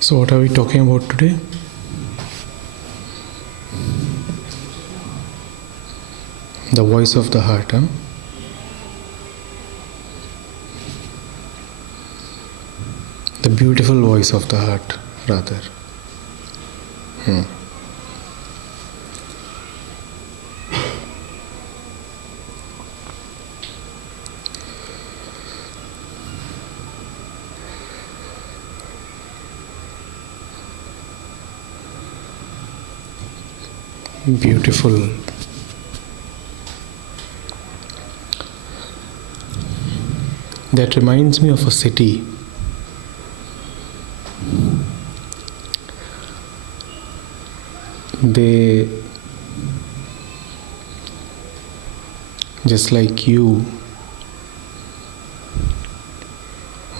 So what are we talking about today? The voice of the heart, huh? The beautiful voice of the heart, rather. Beautiful. That reminds me of a city. They, just like you,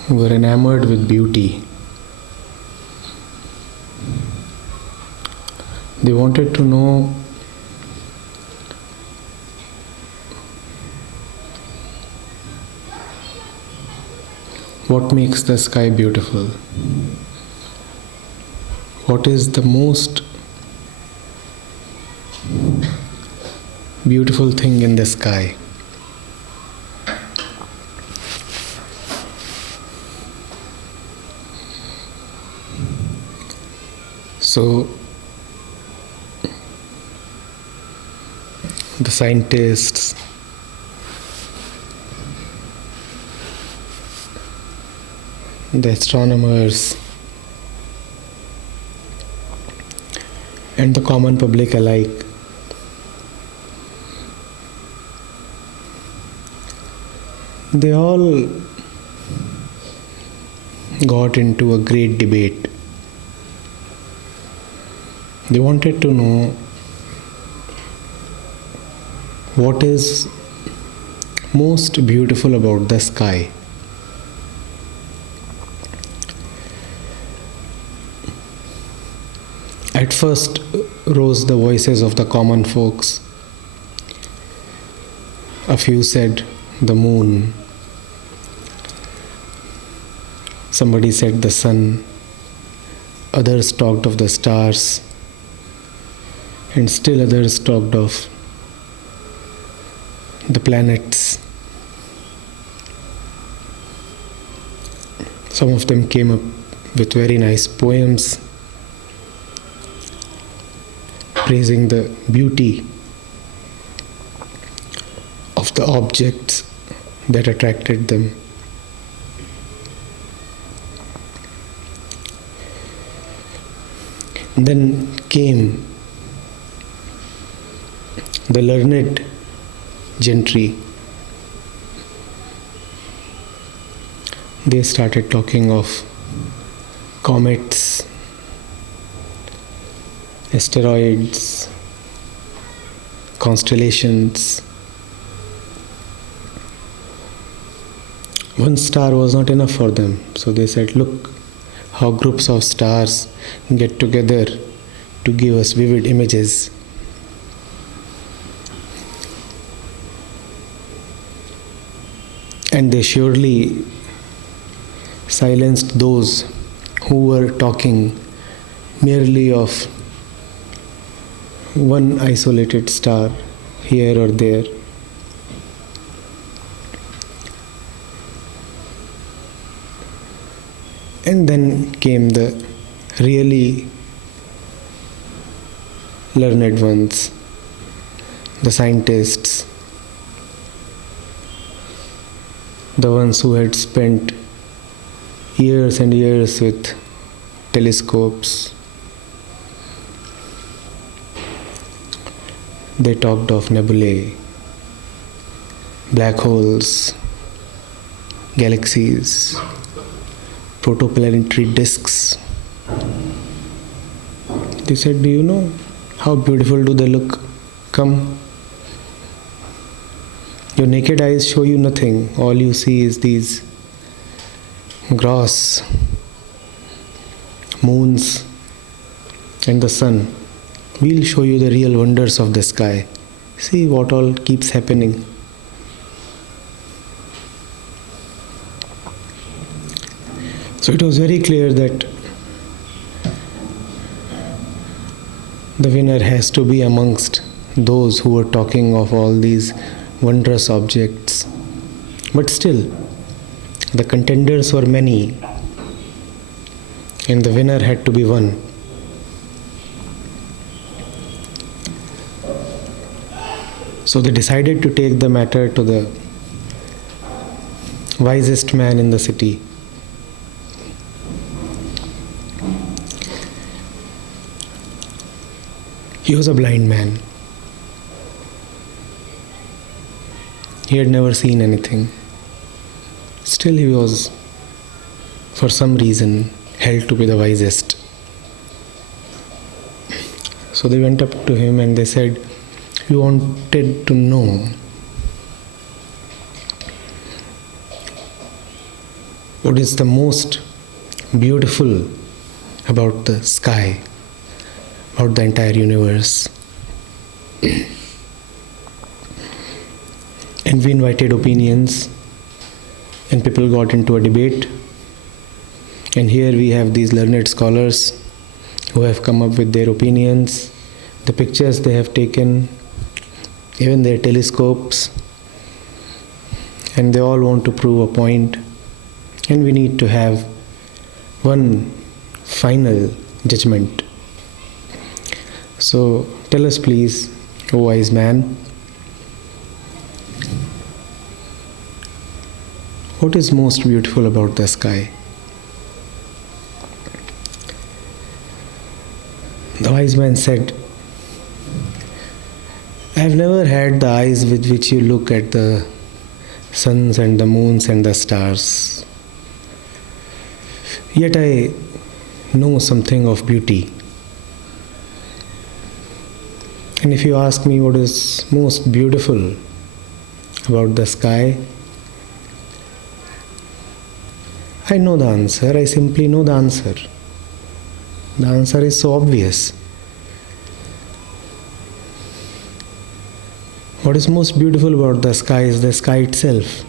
were enamored with beauty. They wanted to know what makes the sky beautiful. What is the most beautiful thing in the sky? So the scientists, the astronomers, and the common public alike they all got into a great debate. They wanted to know what is most beautiful about the sky. At first rose the voices of the common folks. A few said the moon. Somebody said the sun. Others talked of the stars. And still others talked of the planets. Some of them came up with very nice poems praising the beauty of the objects that attracted them. Then came the learned gentry. They started talking of comets, asteroids, constellations. One star was not enough for them, so they said, look how groups of stars get together to give us vivid images. And they surely silenced those who were talking merely of one isolated star here or there. And then came the really learned ones, the scientists, the ones who had spent years and years with telescopes. They talked of nebulae, black holes, galaxies, protoplanetary disks. They said, do you know how beautiful do they look? Come. Your naked eyes show you nothing. All you see is these gross moons and the sun. We'll show you the real wonders of the sky. See what all keeps happening. So it was very clear that the winner has to be amongst those who were talking of all these wondrous objects. But still, the contenders were many, and the winner had to be one. So they decided to take the matter to the wisest man in the city. He was a blind man. He had never seen anything. Still, he was, for some reason, held to be the wisest. So they went up to him and they said, "We wanted to know what is the most beautiful about the sky, about the entire universe." And we invited opinions, and people got into a debate. And here we have these learned scholars who have come up with their opinions, the pictures they have taken, even their telescopes, and they all want to prove a point. And we need to have one final judgment. So tell us please, O wise man, what is most beautiful about the sky? The wise man said, "I have never had the eyes with which you look at the suns and the moons and the stars. Yet I know something of beauty. And if you ask me what is most beautiful about the sky, I know the answer. I simply know the answer. The answer is so obvious. What is most beautiful about the sky is the sky itself.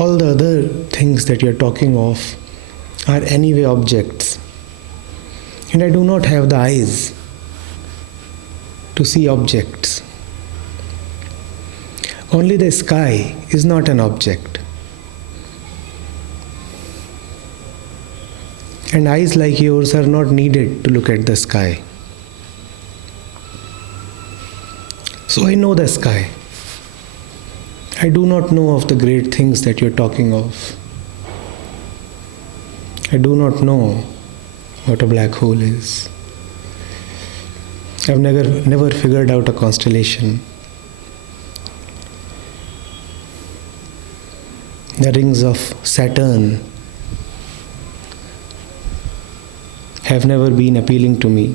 All the other things that you are talking of are anyway objects. And I do not have the eyes to see objects. Only the sky is not an object. And eyes like yours are not needed to look at the sky. So I know the sky. I do not know of the great things that you're talking of. I do not know what a black hole is. I've never figured out a constellation. The rings of Saturn have never been appealing to me.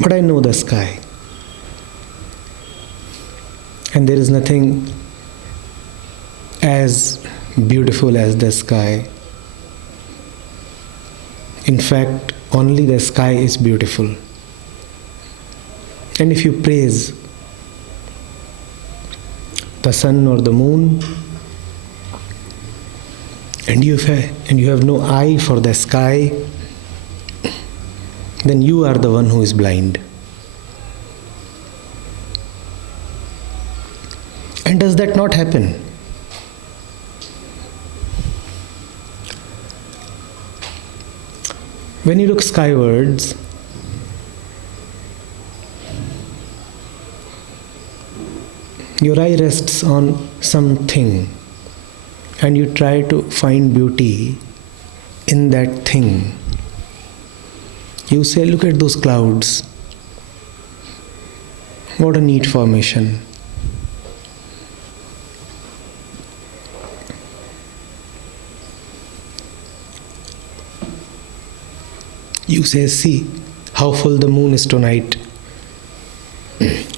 But I know the sky. And there is nothing as beautiful as the sky. In fact, only the sky is beautiful. And if you praise the sun or the moon, and you have no eye for the sky, then you are the one who is blind. And does that not happen? When you look skywards, your eye rests on something and you try to find beauty in that thing. You say, "Look at those clouds. What a neat formation." You say, "See how full the moon is tonight.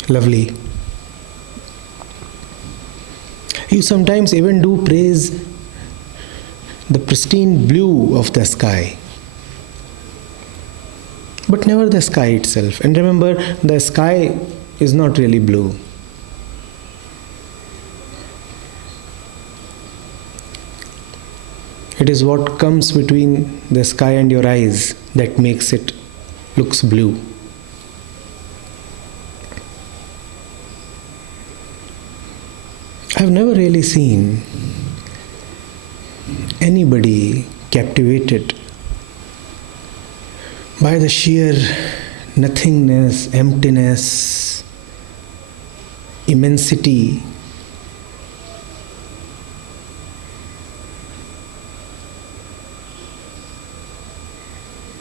Lovely." You sometimes even do praise the pristine blue of the sky, but never the sky itself. And remember, the sky is not really blue. It is what comes between the sky and your eyes that makes it looks blue. I've never really seen anybody captivated by the sheer nothingness, emptiness, immensity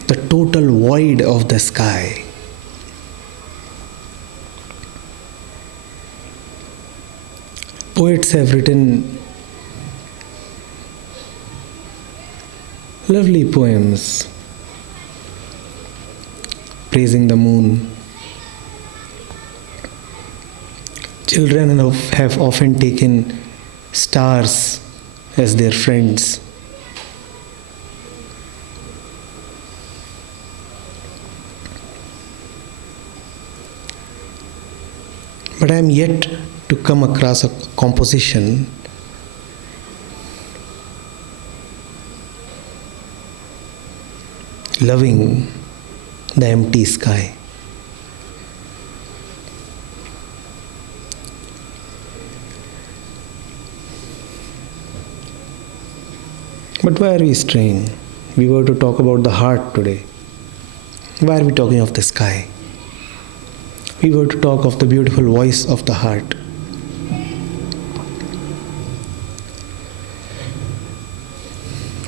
the total void of the sky. Poets have written lovely poems praising the moon. Children have often taken stars as their friends. But I am yet to come across a composition loving the empty sky. But why are we straying? We were to talk about the heart today. Why are we talking of the sky? We were to talk of the beautiful voice of the heart.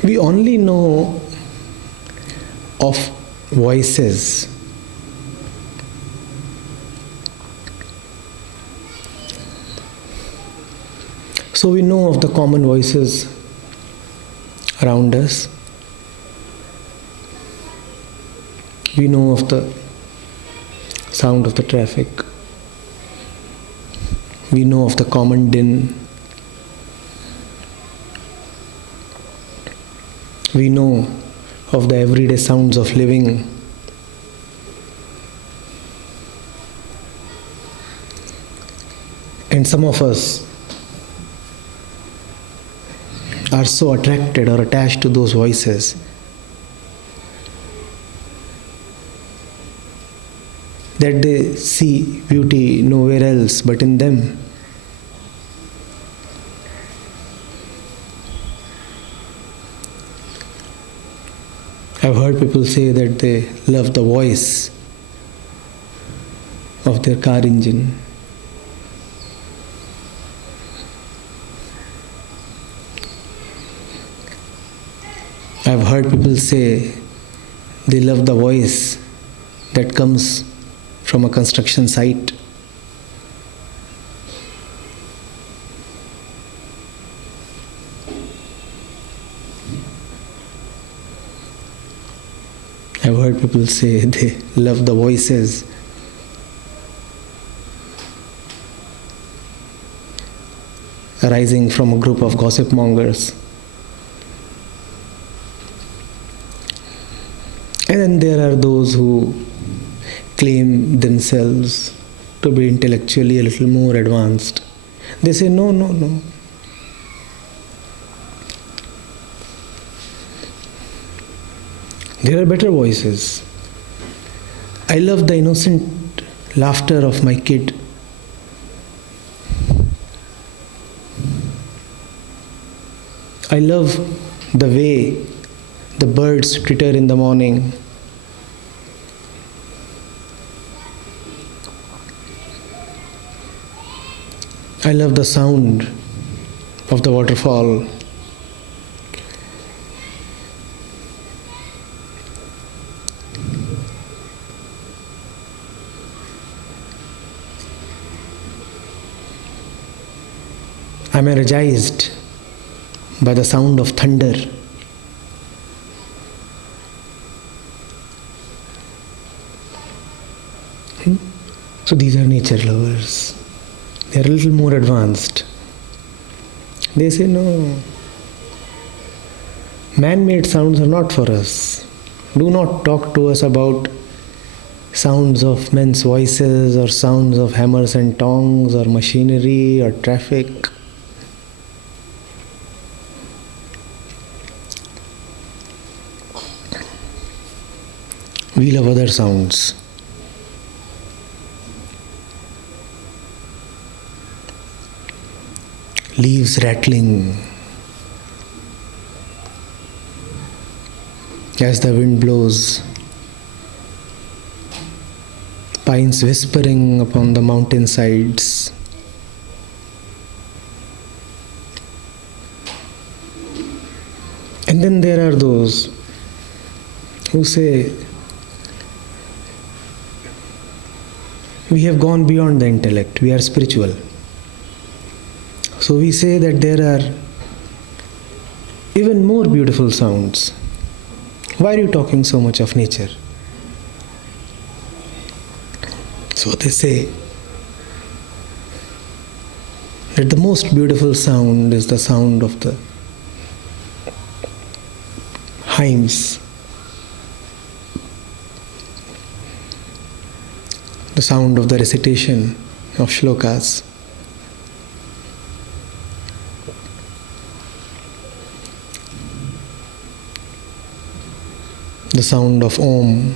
We only know of voices so we know of the common voices around us. We know of the sound of the traffic. We know of the common din. We know of the everyday sounds of living. And some of us are so attracted or attached to those voices that they see beauty nowhere else but in them. I've heard people say that they love the voice of their car engine. I've heard people say they love the voice that comes from a construction site. I've heard people say they love the voices arising from a group of gossip mongers. And then there are those who claim themselves to be intellectually a little more advanced. They say, no. There are better voices. I love the innocent laughter of my kid. I love the way the birds twitter in the morning. I love the sound of the waterfall. I'm energized by the sound of thunder. So these are nature lovers. They are a little more advanced. They say, no, man-made sounds are not for us. Do not talk to us about sounds of men's voices or sounds of hammers and tongs or machinery or traffic. We love other sounds. Leaves rattling as the wind blows, pines whispering upon the mountainsides. And then there are those who say, we have gone beyond the intellect, we are spiritual. So we say that there are even more beautiful sounds. Why are you talking so much of nature? So they say that the most beautiful sound is the sound of the hymns, the sound of the recitation of shlokas. The sound of Om,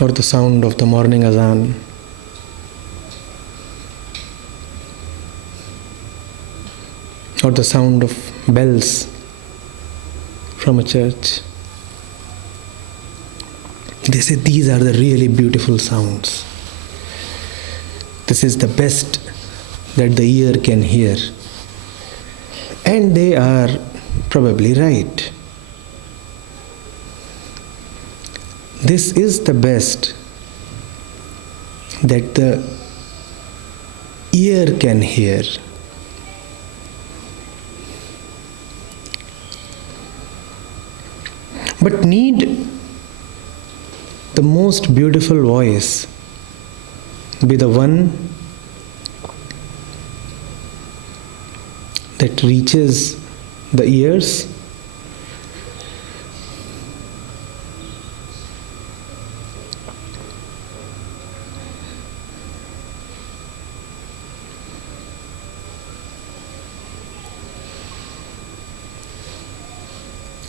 or the sound of the morning azan. Or the sound of bells from a church. They say these are the really beautiful sounds. This is the best that the ear can hear. And they are probably right. This is the best that the ear can hear. But need the most beautiful voice be the one that reaches the ears?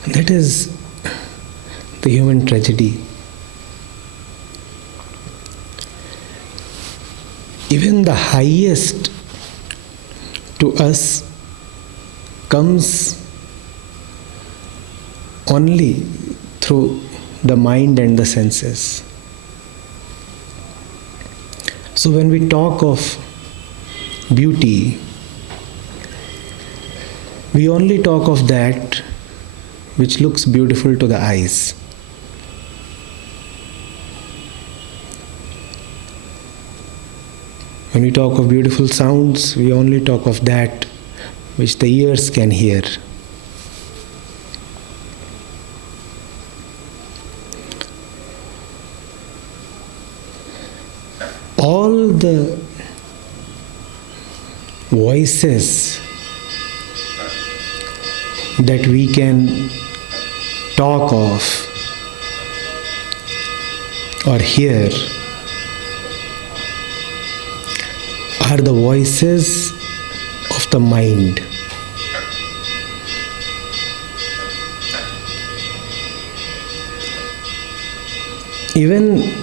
That is the human tragedy. Even the highest to us comes only through the mind and the senses. So when we talk of beauty, we only talk of that which looks beautiful to the eyes. When we talk of beautiful sounds, we only talk of that which the ears can hear. All the voices that we can talk of or hear are the voices of the mind. Even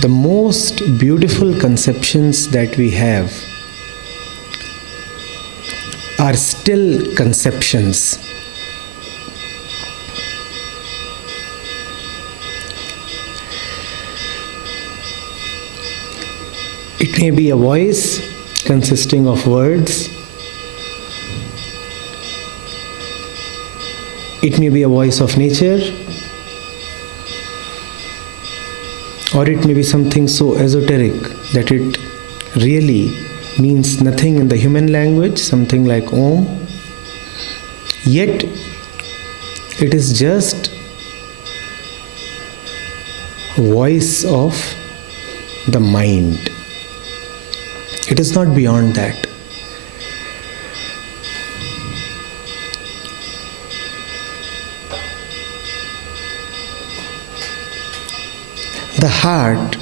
the most beautiful conceptions that we have are still conceptions. It may be a voice consisting of words. It may be a voice of nature. Or it may be something so esoteric that it really means nothing in the human language, something like Om. Yet, it is just voice of the mind. It is not beyond that. The heart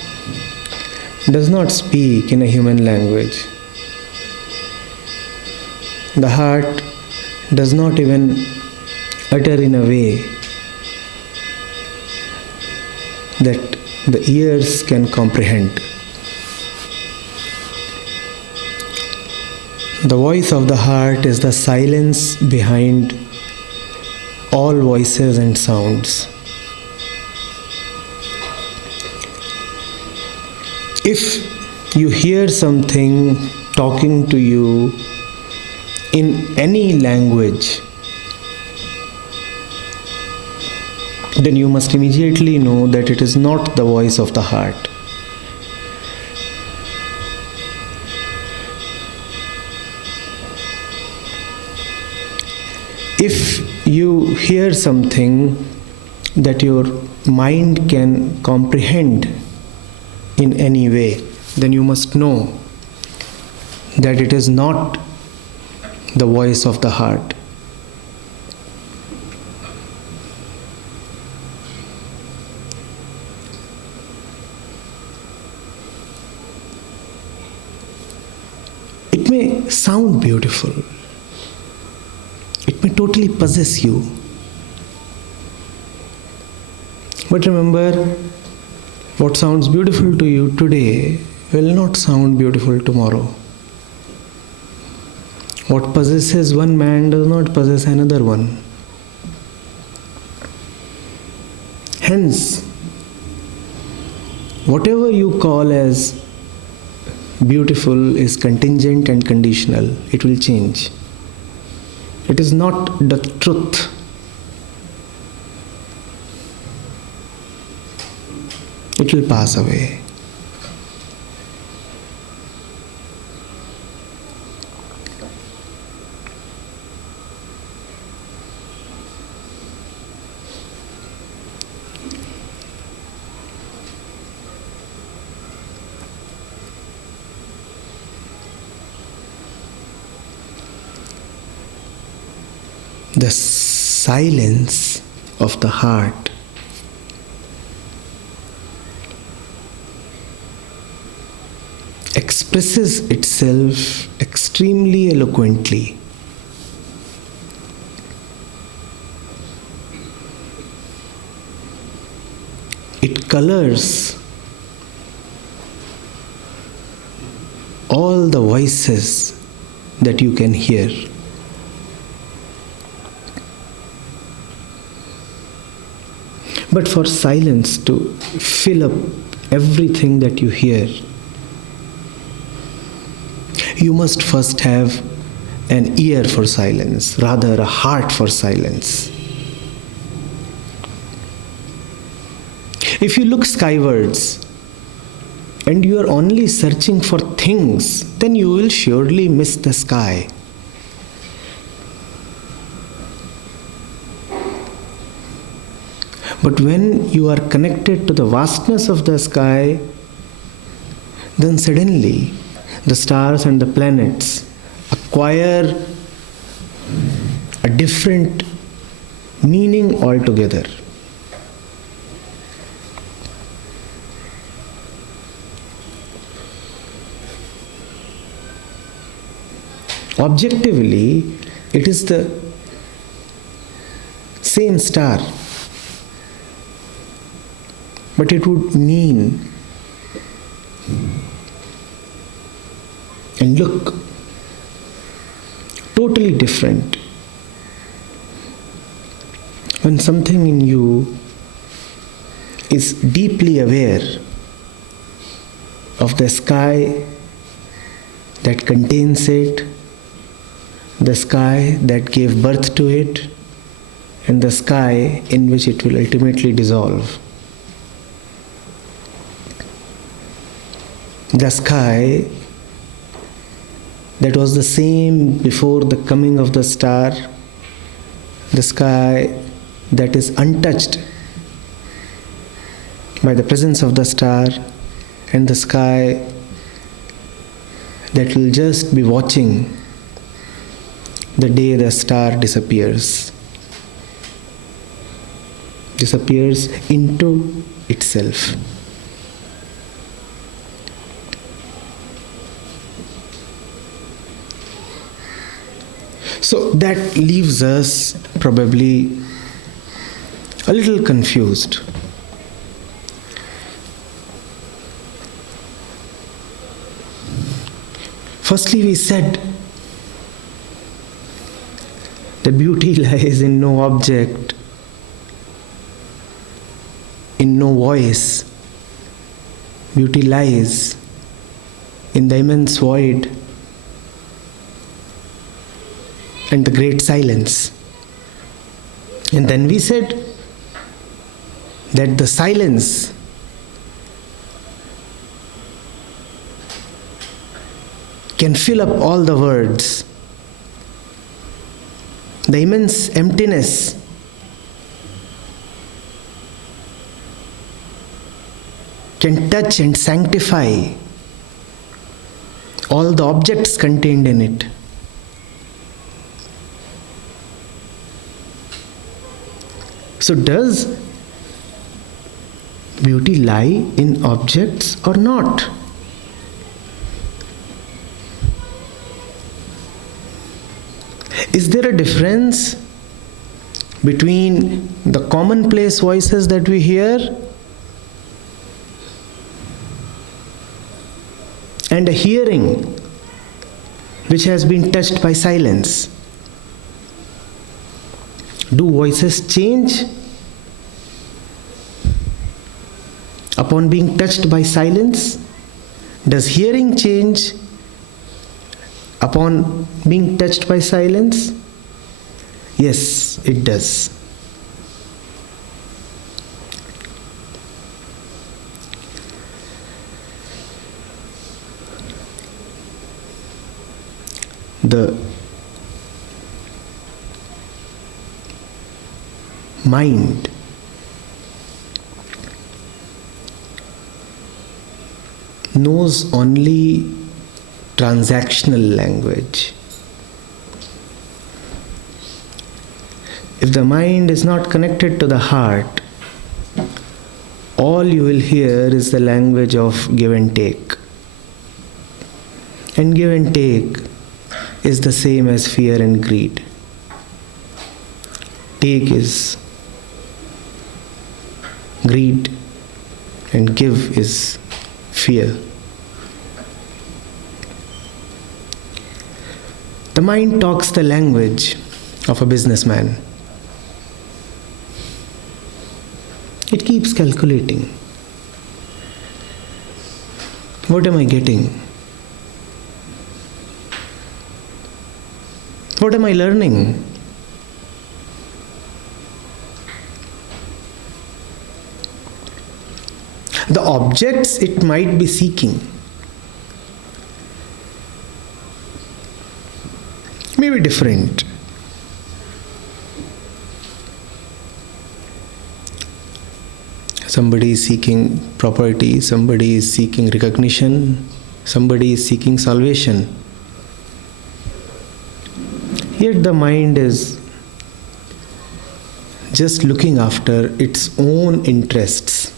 does not speak in a human language. The heart does not even utter in a way that the ears can comprehend. The voice of the heart is the silence behind all voices and sounds. If you hear something talking to you in any language, then you must immediately know that it is not the voice of the heart. If you hear something that your mind can comprehend in any way, then you must know that it is not the voice of the heart. It may sound beautiful. It may totally possess you. But remember, what sounds beautiful to you today will not sound beautiful tomorrow. What possesses one man does not possess another one. Hence, whatever you call as beautiful is contingent and conditional. It will change. It is not the truth. It will pass away. The silence of the heart expresses itself extremely eloquently. It colors all the voices that you can hear. But for silence to fill up everything that you hear, you must first have an ear for silence, rather a heart for silence. If you look skywards and you are only searching for things, then you will surely miss the sky. But when you are connected to the vastness of the sky, then suddenly the stars and the planets acquire a different meaning altogether. Objectively, it is the same star. But it would mean and look totally different when something in you is deeply aware of the sky that contains it, the sky that gave birth to it, and the sky in which it will ultimately dissolve. The sky that was the same before the coming of the star, the sky that is untouched by the presence of the star, and the sky that will just be watching the day the star disappears into itself. So that leaves us probably a little confused. Firstly, we said the beauty lies in no object, in no voice. Beauty lies in the immense void and the great silence. And then we said that the silence can fill up all the words. The immense emptiness can touch and sanctify all the objects contained in it. So does beauty lie in objects or not? Is there a difference between the commonplace voices that we hear and a hearing which has been touched by silence? Do voices change upon being touched by silence? Does hearing change upon being touched by silence? Yes, it does. The mind knows only transactional language. If the mind is not connected to the heart, all you will hear is the language of give and take. And give and take is the same as fear and greed. Take is greed and give is fear. The mind talks the language of a businessman. It keeps calculating. What am I getting? What am I learning? The objects it might be seeking may be different. Somebody is seeking property, somebody is seeking recognition, somebody is seeking salvation. Yet the mind is just looking after its own interests.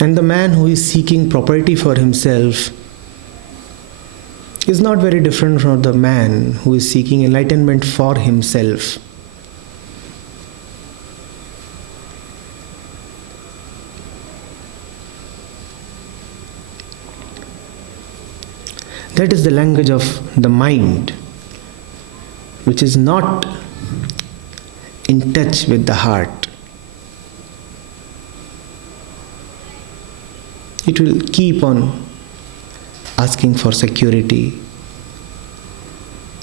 And the man who is seeking property for himself is not very different from the man who is seeking enlightenment for himself. That is the language of the mind, which is not in touch with the heart. It will keep on asking for security.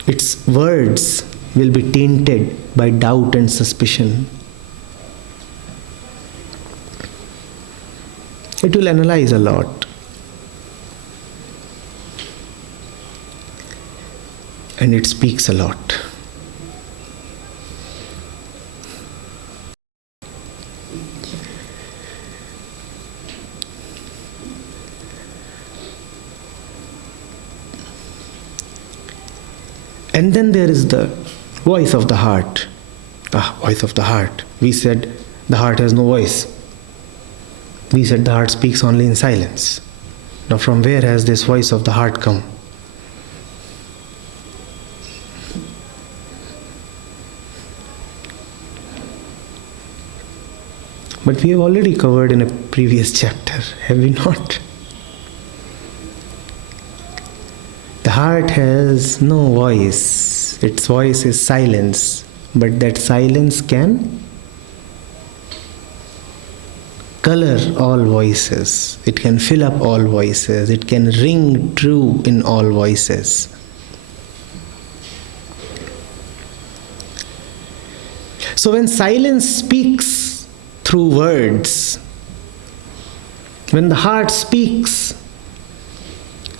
Its words will be tainted by doubt and suspicion. It will analyze a lot. And it speaks a lot. And then there is the voice of the heart. Voice of the heart. We said the heart has no voice. We said the heart speaks only in silence. Now from where has this voice of the heart come? But we have already covered in a previous chapter, have we not? The heart has no voice. Its voice is silence. But that silence can color all voices. It can fill up all voices. It can ring true in all voices. So when silence speaks through words, when the heart speaks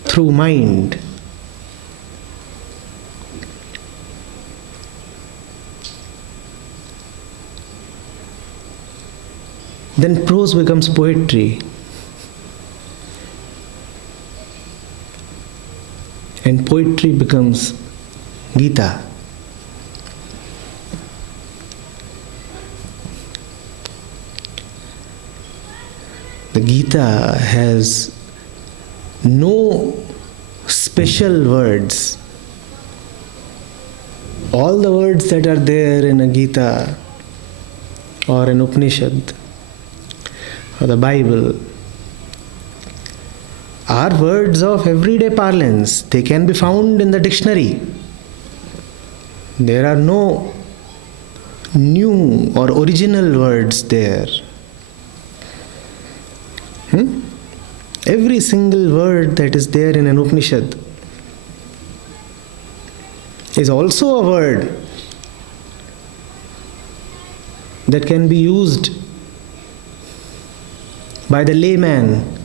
through mind, then prose becomes poetry. And poetry becomes Gita. The Gita has no special words. All the words that are there in a Gita or an Upanishad or the Bible are words of everyday parlance. They can be found in the dictionary. There are no new or original words there. Every single word that is there in an Upanishad is also a word that can be used by the layman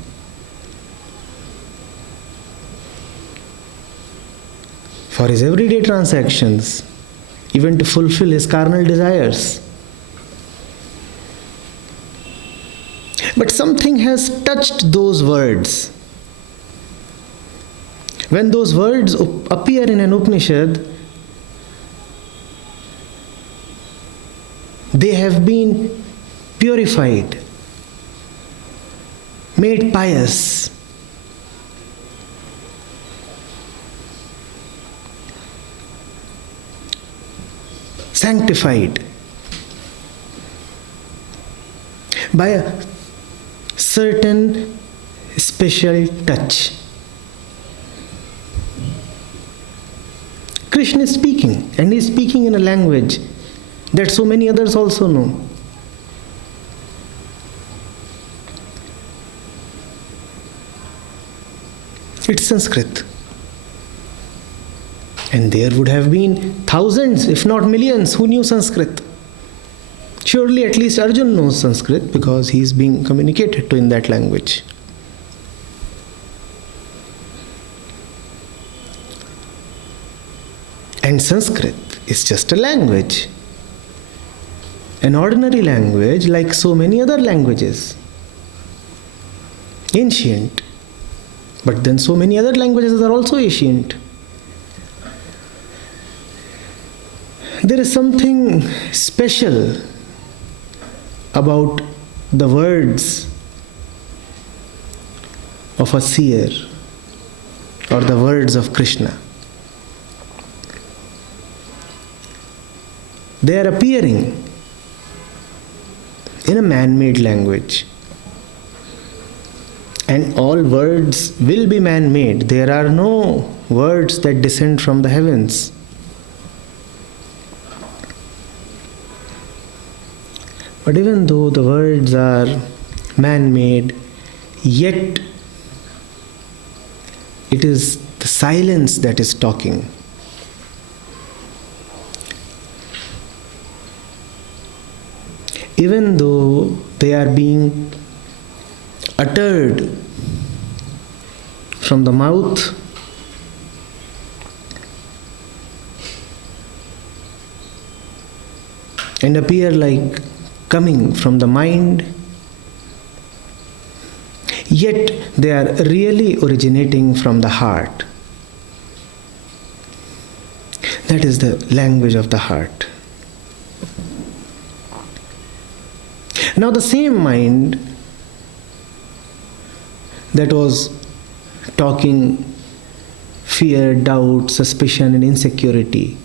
for his everyday transactions, even to fulfill his carnal desires. But something has touched those words. When those words appear in an Upanishad, they have been purified, made pious, sanctified by a certain special touch. Krishna is speaking, and he is speaking in a language that so many others also know. It's Sanskrit. And there would have been thousands, if not millions, who knew Sanskrit. Surely at least Arjun knows Sanskrit because he is being communicated to in that language. And Sanskrit is just a language. An ordinary language like so many other languages. Ancient. But then so many other languages are also ancient. There is something special about the words of a seer or the words of Krishna. They are appearing in a man-made language. And all words will be man-made. There are no words that descend from the heavens. But even though the words are man-made, yet it is the silence that is talking. Even though they are being uttered from the mouth, and appear like coming from the mind, yet they are really originating from the heart. That is the language of the heart. Now the same mind that was talking fear, doubt, suspicion and insecurity,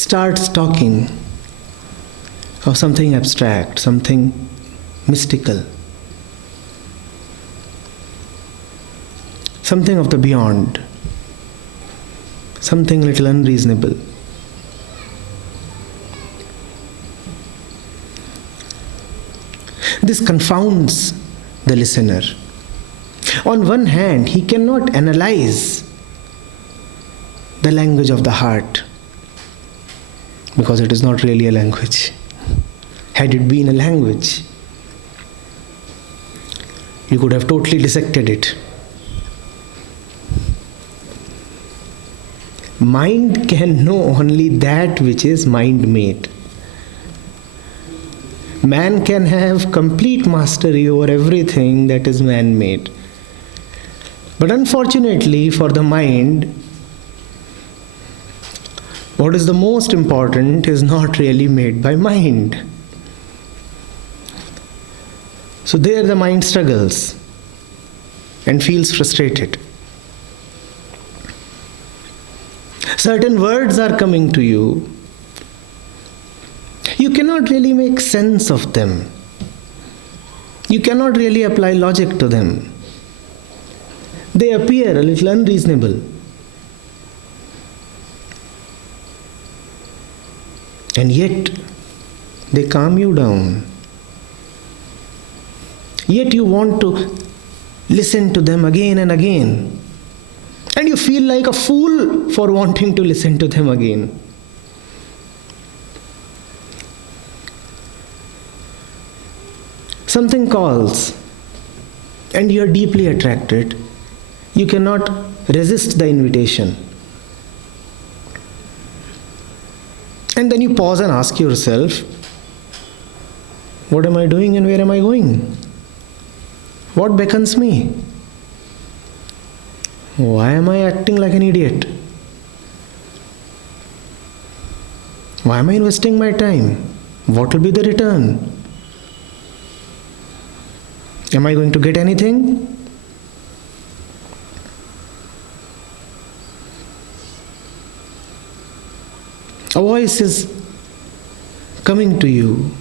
starts talking of something abstract, something mystical, something of the beyond, something little unreasonable. This confounds the listener. On one hand, he cannot analyze the language of the heart because it is not really a language. Had it been a language, you could have totally dissected it. Mind can know only that which is mind-made. Man can have complete mastery over everything that is man-made. But unfortunately for the mind, what is the most important is not really made by mind. So there the mind struggles and feels frustrated. Certain words are coming to you. You cannot really make sense of them. You cannot really apply logic to them. They appear a little unreasonable. And yet, they calm you down. Yet you want to listen to them again and again. And you feel like a fool for wanting to listen to them again. Something calls, and you are deeply attracted. You cannot resist the invitation. And then you pause and ask yourself, what am I doing and where am I going? What beckons me? Why am I acting like an idiot? Why am I investing my time? What will be the return? Am I going to get anything? A voice is coming to you.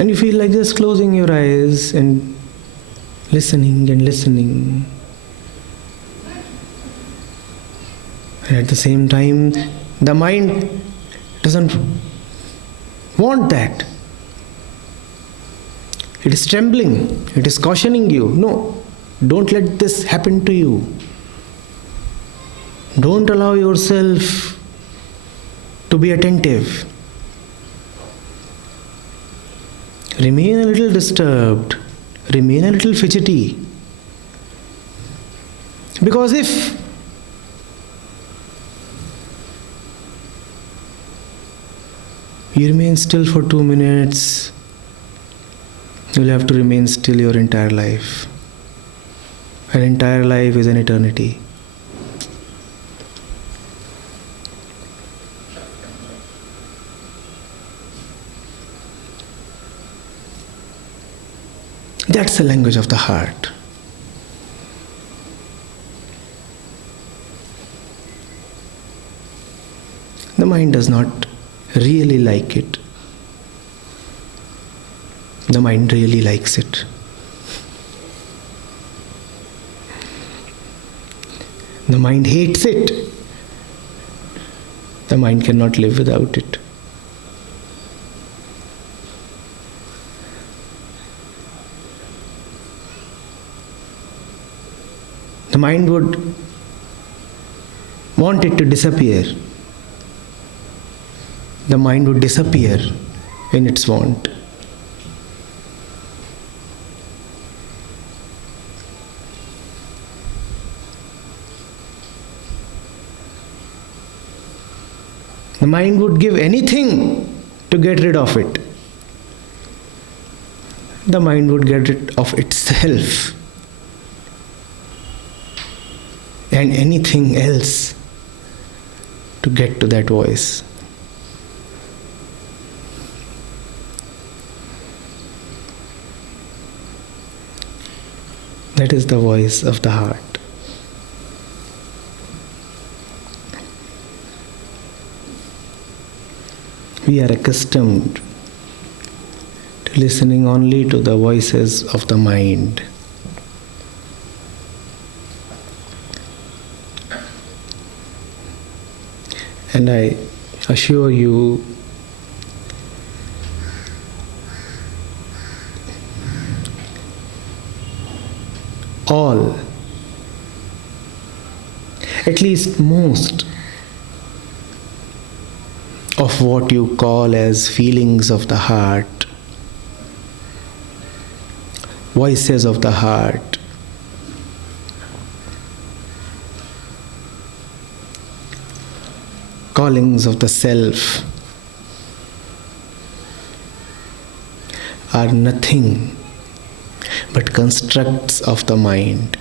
And you feel like just closing your eyes and listening and listening. And at the same time, the mind doesn't want that. It is trembling. It is cautioning you. No, don't let this happen to you. Don't allow yourself to be attentive. Remain a little disturbed. Remain a little fidgety. Because if you remain still for 2 minutes, you'll have to remain still your entire life. An entire life is an eternity. That's the language of the heart. The mind does not really like it. The mind really likes it. The mind hates it. The mind cannot live without it. The mind would want it to disappear. The mind would disappear in its want. The mind would give anything to get rid of it. The mind would get rid of itself and anything else to get to that voice. That is the voice of the heart. we are accustomed to listening only to the voices of the mind. And I assure you, all, at least most, of what you call as feelings of the heart, voices of the heart, callings of the self, are nothing but constructs of the mind.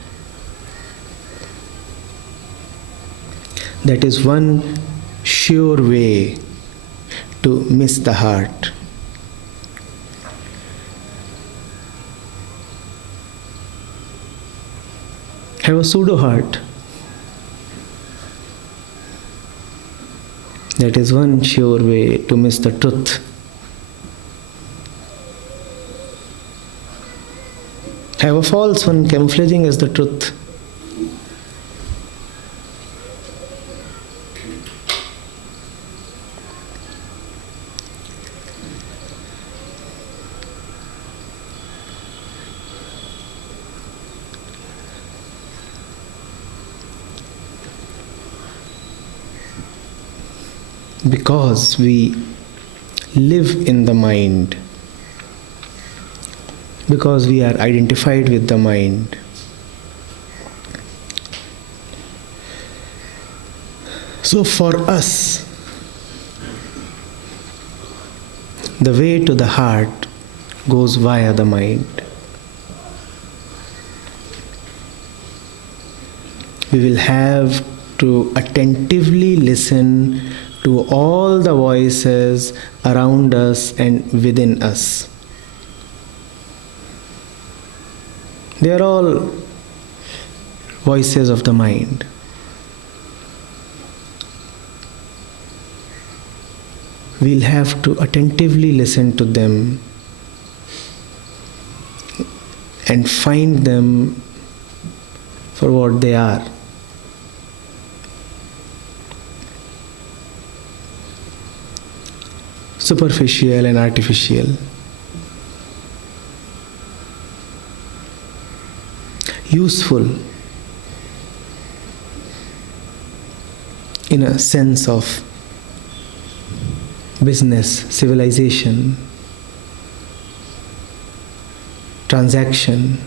That is one sure way to miss the heart. Have a pseudo heart. That is one sure way to miss the truth. Have a false one camouflaging as the truth. Because we live in the mind, because we are identified with the mind, so for us, the way to the heart goes via the mind. We will have to attentively listen to all the voices around us and within us. They are all voices of the mind. We'll have to attentively listen to them and find them for what they are. Superficial and artificial. Useful in a sense of business, civilization, transaction,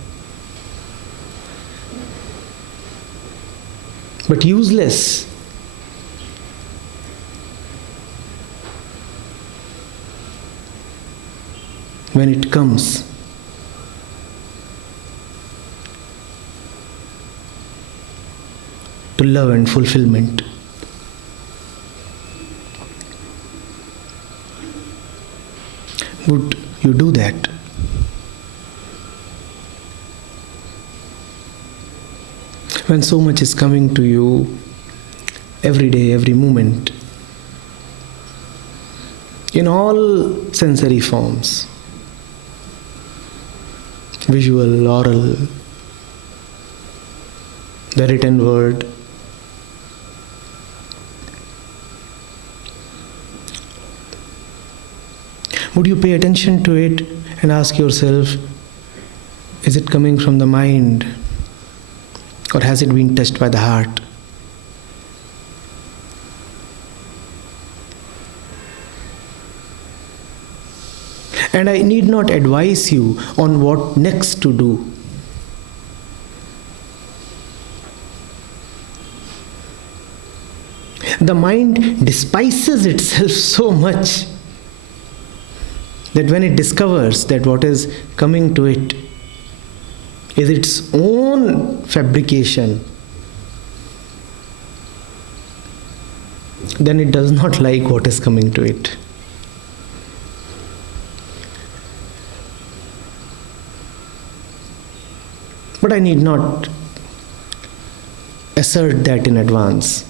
but useless when it comes to love and fulfillment. Would you do that? When so much is coming to you every day, every moment, in all sensory forms, visual, oral, the written word, would you pay attention to it and ask yourself, is it coming from the mind or has it been touched by the heart? And I need not advise you on what next to do. The mind despises itself so much that when it discovers that what is coming to it is its own fabrication, then it does not like what is coming to it. But I need not assert that in advance.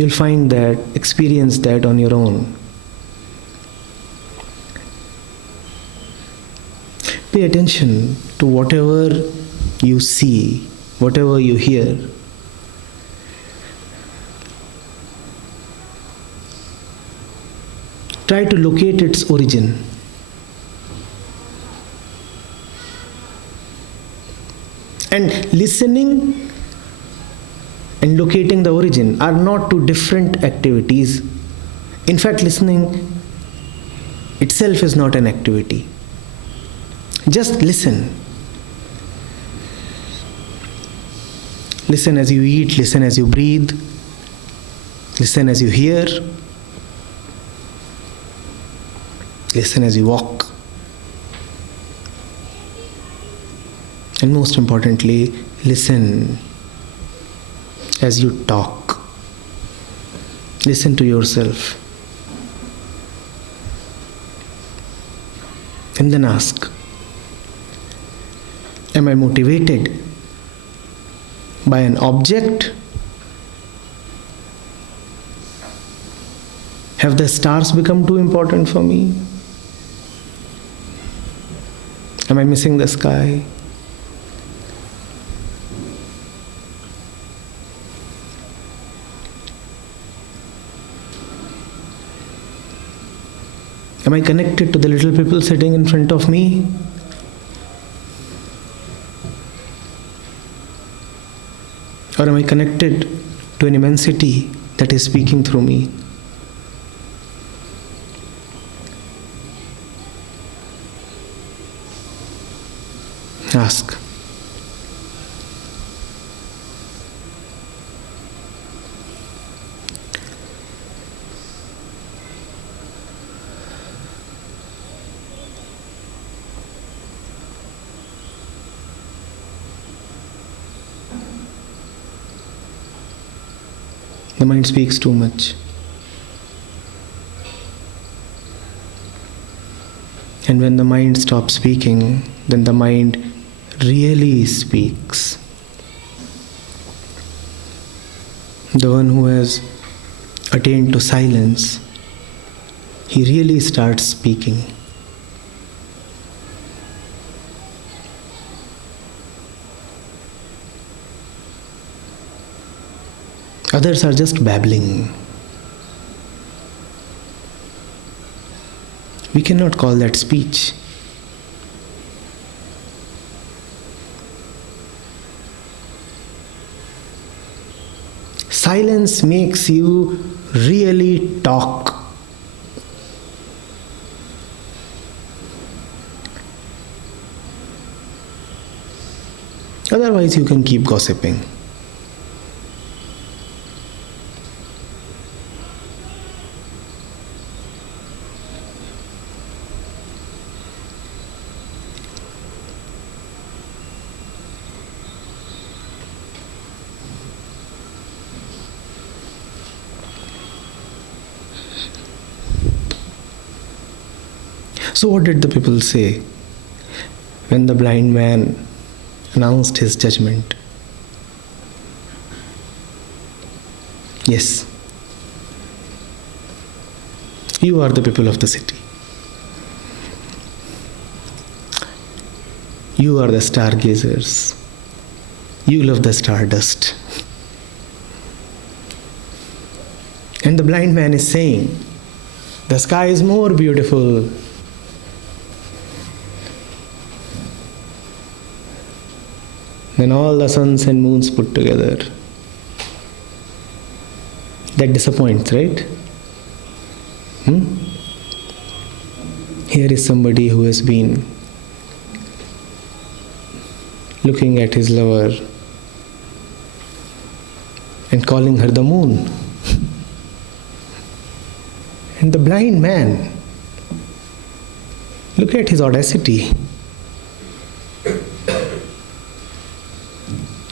You'll find that, experience that on your own. Pay attention to whatever you see, whatever you hear. Try to locate its origin. And listening and locating the origin are not two different activities. In fact, listening itself is not an activity. Just listen. Listen as you eat, listen as you breathe, listen as you hear, listen as you walk. And most importantly, listen as you talk. Listen to yourself. And then ask, am I motivated by an object? Have the stars become too important for me? Am I missing the sky? Am I connected to the little people sitting in front of me? Or am I connected to an immensity that is speaking through me? Ask. The mind speaks too much. And when the mind stops speaking, then the mind really speaks. The one who has attained to silence, he really starts speaking. Others are just babbling. We cannot call that speech. Silence makes you really talk. Otherwise, you can keep gossiping. So what did the people say when the blind man announced his judgment? Yes, you are the people of the city. You are the stargazers. You love the stardust. And the blind man is saying, the sky is more beautiful than all the suns and moons put together. That disappoints, right? Here is somebody who has been looking at his lover and calling her the moon. And the blind man, look at his audacity.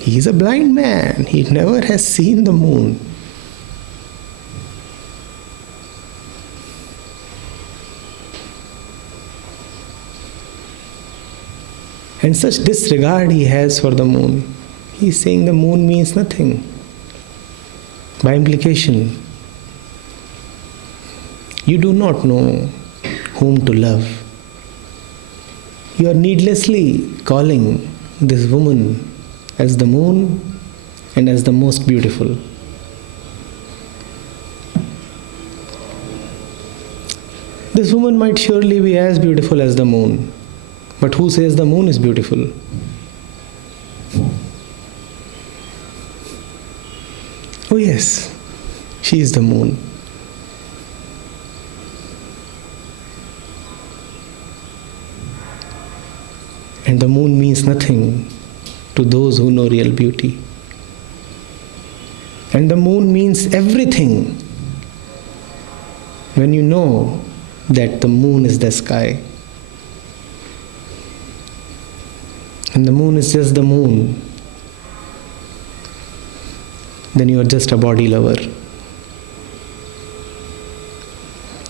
He is a blind man. He never has seen the moon. And such disregard he has for the moon. He is saying the moon means nothing. By implication, you do not know whom to love. You are needlessly calling this woman as the moon and as the most beautiful. This woman might surely be as beautiful as the moon, but who says the moon is beautiful? Oh yes, she is the moon. And the moon means nothing to those who know real beauty. And the moon means everything when you know that the moon is the sky. And the moon is just the moon. Then you are just a body lover.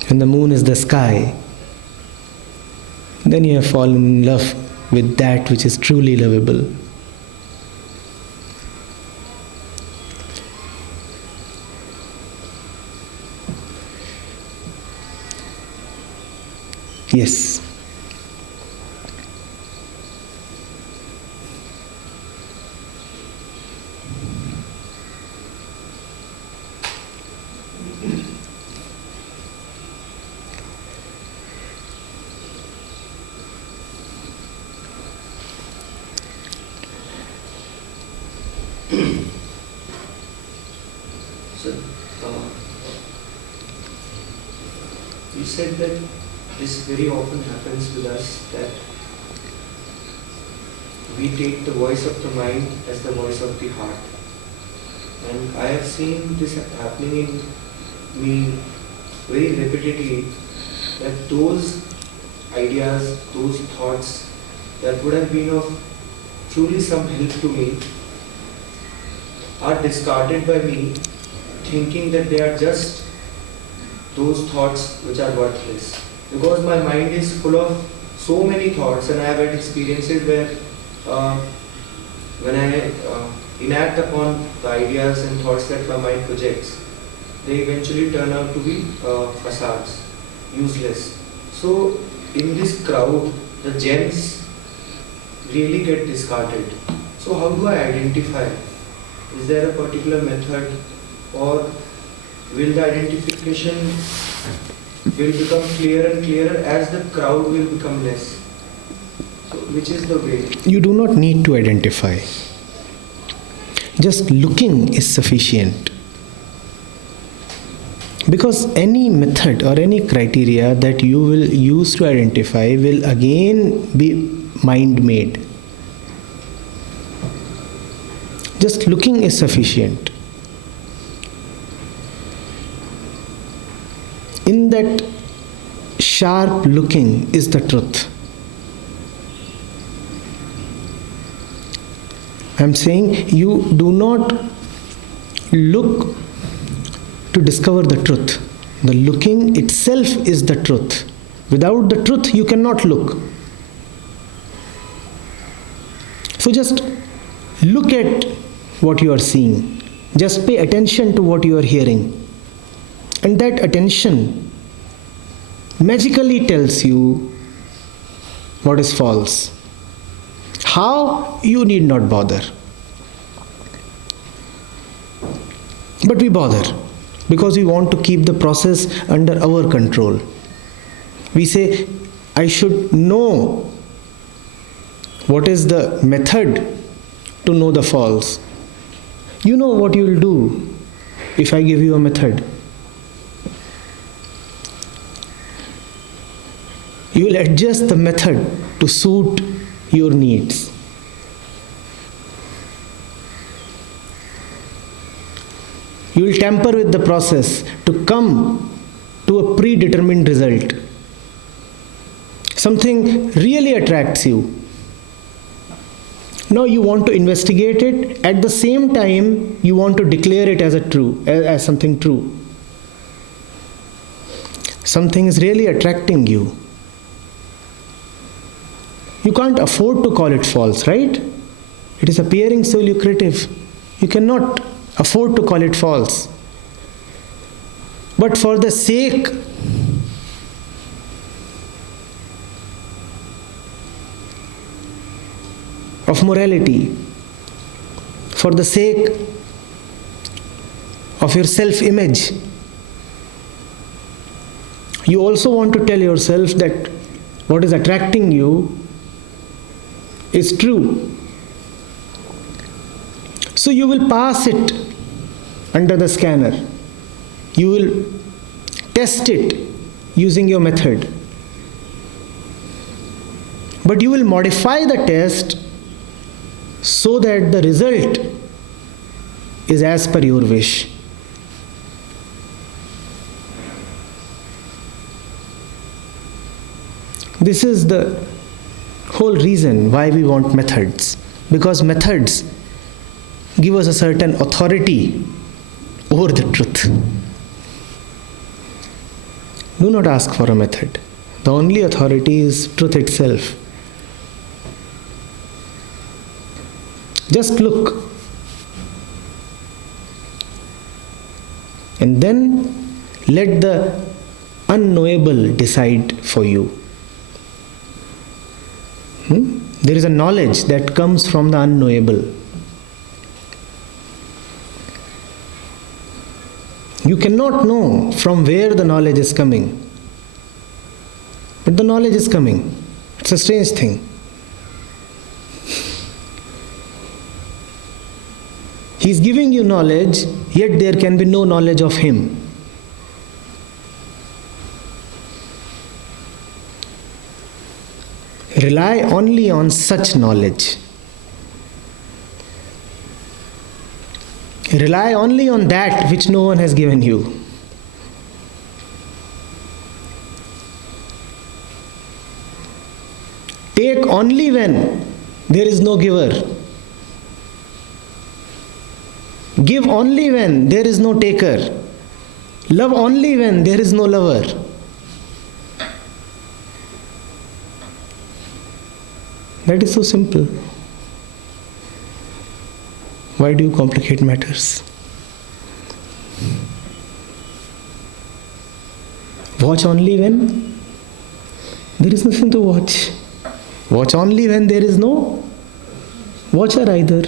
And the moon is the sky. Then you have fallen in love with that which is truly lovable. Yes. So, you said that this very often happens with us, that we take the voice of the mind as the voice of the heart. And I have seen this happening in me very repeatedly, that those ideas, those thoughts that would have been of truly some help to me are discarded by me, thinking that they are just those thoughts which are worthless. Because my mind is full of so many thoughts, and I have had experiences where when I enact upon the ideas and thoughts that my mind projects, they eventually turn out to be facades, useless. So in this crowd, the gems really get discarded. So how do I identify? Is there a particular method, or will the identification will become clearer and clearer as the crowd will become less? So which is the way? You do not need to identify. Just looking is sufficient. Because any method or any criteria that you will use to identify will again be mind-made. Just looking is sufficient. In that sharp looking is the truth. I'm saying you do not look to discover the truth. The looking itself is the truth. Without the truth, you cannot look. So just look at what you are seeing. Just pay attention to what you are hearing. And that attention magically tells you what is false. How? You need not bother. But we bother because we want to keep the process under our control. We say, I should know what is the method to know the false. You know what you will do if I give you a method. You will adjust the method to suit your needs. You will tamper with the process to come to a predetermined result. Something really attracts you. Now you want to investigate it. At the same time, you want to declare it as something true. Something is really attracting you. You can't afford to call it false, right? It is appearing so lucrative. You cannot afford to call it false. But for the sake of morality, for the sake of your self-image, you also want to tell yourself that what is attracting you is true. So you will pass it under the scanner. You will test it using your method. But you will modify the test so that the result is as per your wish. This is the whole reason why we want methods. Because methods give us a certain authority over the truth. Do not ask for a method. The only authority is truth itself. Just look. And then let the unknowable decide for you. There is a knowledge that comes from the unknowable. You cannot know from where the knowledge is coming. But the knowledge is coming. It's a strange thing. He is giving you knowledge, yet there can be no knowledge of him. Rely only on such knowledge. Rely only on that which no one has given you. Take only when there is no giver. Give only when there is no taker. Love only when there is no lover. That is so simple. Why do you complicate matters? Watch only when there is nothing to watch. Watch only when there is no watcher either.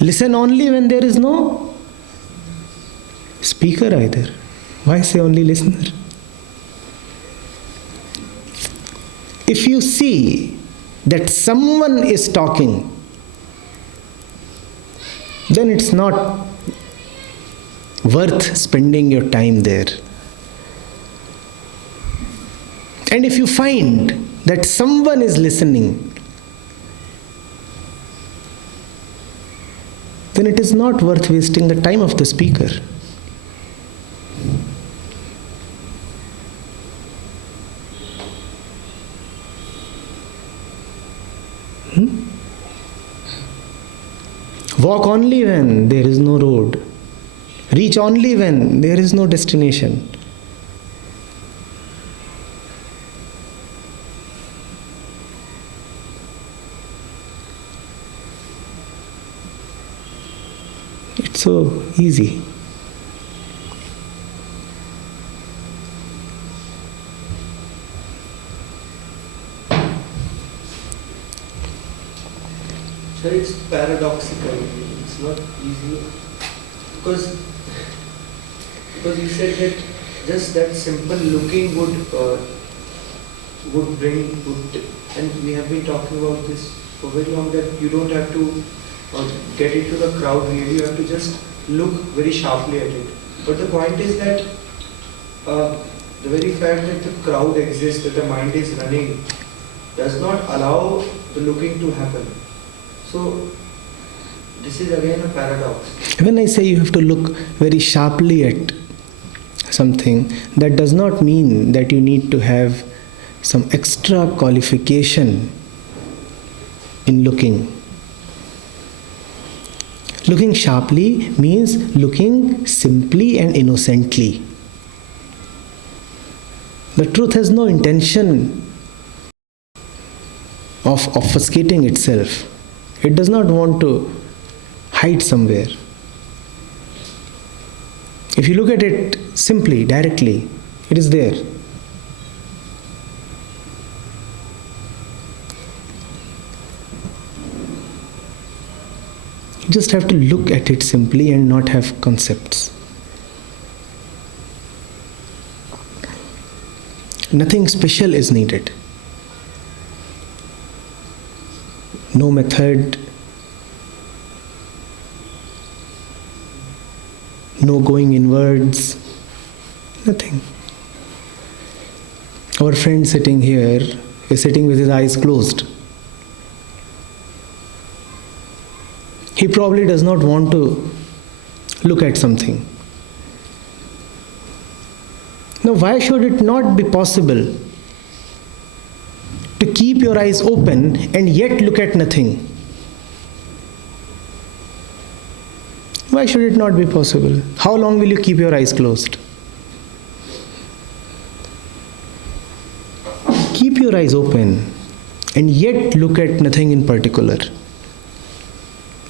Listen only when there is no speaker either. Why say only listener? If you see that someone is talking, then it's not worth spending your time there. And if you find that someone is listening, then it is not worth wasting the time of the speaker. Walk only when there is no road. Reach only when there is no destination. It's so easy. Sir, it's paradoxical. It's not easy because you said that just that simple looking would bring and we have been talking about this for very long, that you don't have to get into the crowd really. You have to just look very sharply at it. But the point is that the very fact that the crowd exists, that the mind is running, does not allow the looking to happen. So, this is again a paradox. When I say you have to look very sharply at something, that does not mean that you need to have some extra qualification in looking. Looking sharply means looking simply and innocently. The truth has no intention of obfuscating itself. It does not want to hide somewhere. If you look at it simply, directly, it is there. You just have to look at it simply and not have concepts. Nothing special is needed. No method, no going inwards, nothing. Our friend sitting here is sitting with his eyes closed. He probably does not want to look at something. Now, why should it not be possible to keep your eyes open and yet look at nothing? Why should it not be possible? How long will you keep your eyes closed? Keep your eyes open and yet look at nothing in particular.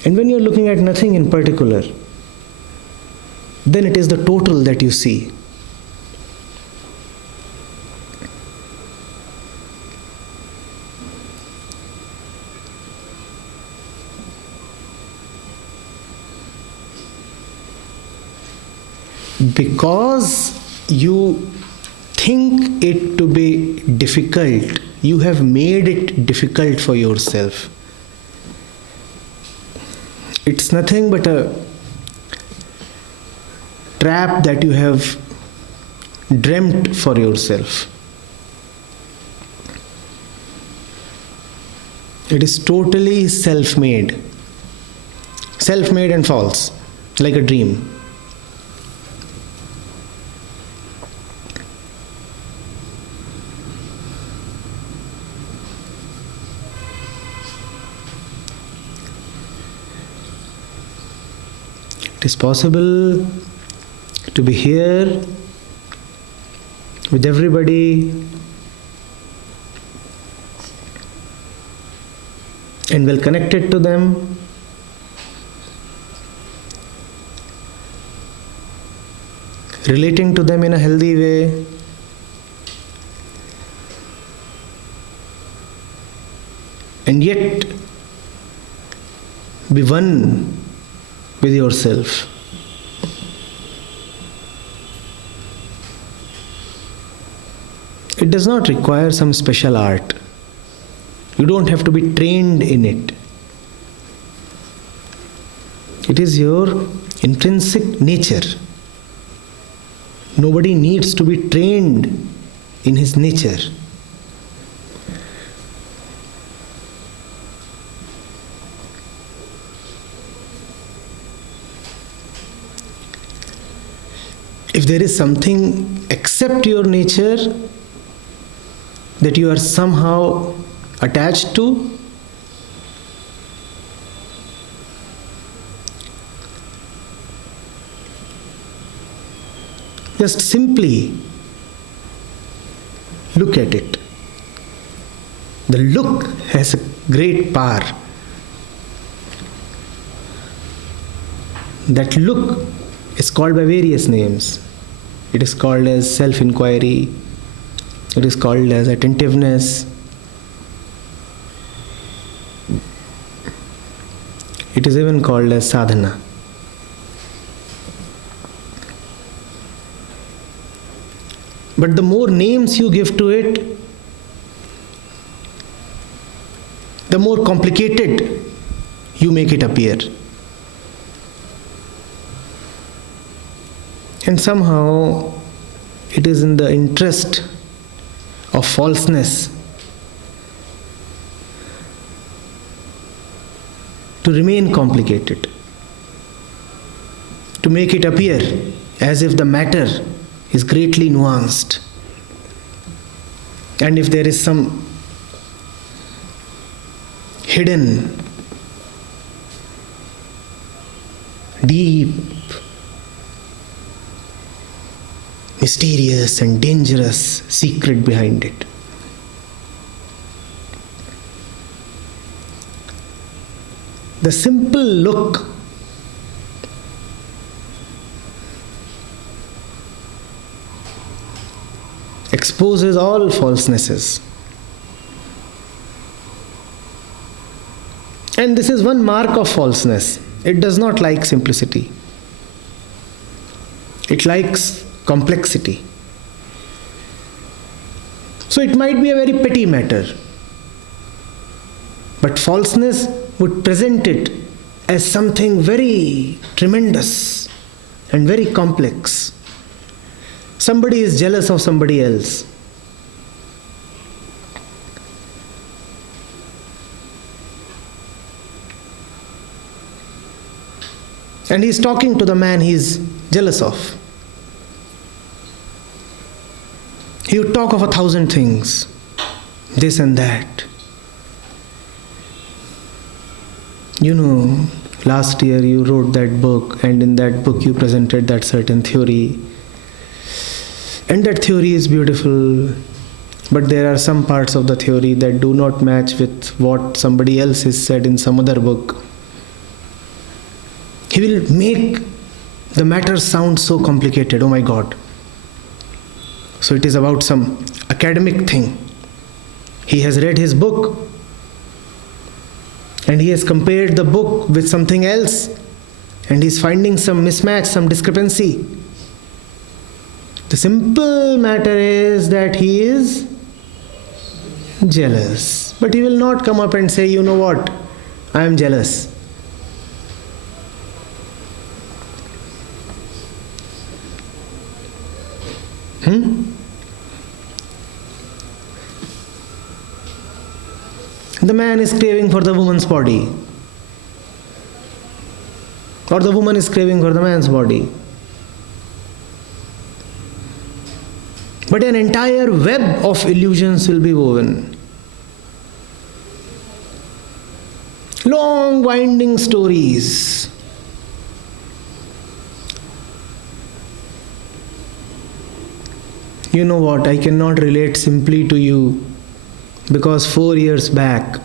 And when you're looking at nothing in particular, then it is the total that you see. Because you think it to be difficult, you have made it difficult for yourself. It's nothing but a trap that you have dreamt for yourself. It is totally self-made and false, like a dream. It is possible to be here with everybody and well connected to them, relating to them in a healthy way, and yet be one with yourself. It does not require some special art. You don't have to be trained in it. It is your intrinsic nature. Nobody needs to be trained in his nature. If there is something except your nature that you are somehow attached to, just simply look at it. The look has a great power. That look is called by various names. It is called as self-inquiry. It is called as attentiveness. It is even called as sadhana. But the more names you give to it, the more complicated you make it appear. And somehow it is in the interest of falseness to remain complicated, to make it appear as if the matter is greatly nuanced. And if there is some hidden, deep, mysterious and dangerous secret behind it. The simple look exposes all falsenesses. And this is one mark of falseness. It does not like simplicity. It likes complexity. So it might be a very petty matter, but falseness would present it as something very tremendous and very complex. Somebody is jealous of somebody else. And he's talking to the man he's jealous of. He would talk of 1,000 things, this and that. You know, last year you wrote that book, and in that book you presented that certain theory. And that theory is beautiful, but there are some parts of the theory that do not match with what somebody else has said in some other book. He will make the matter sound so complicated, oh my God. So it is about some academic thing. He has read his book and he has compared the book with something else and he is finding some mismatch, some discrepancy. The simple matter is that he is jealous. But he will not come up and say, you know what, I am jealous. The man is craving for the woman's body, or the woman is craving for the man's body. But an entire web of illusions will be woven. Long winding stories. You know what, I cannot relate simply to you because 4 years back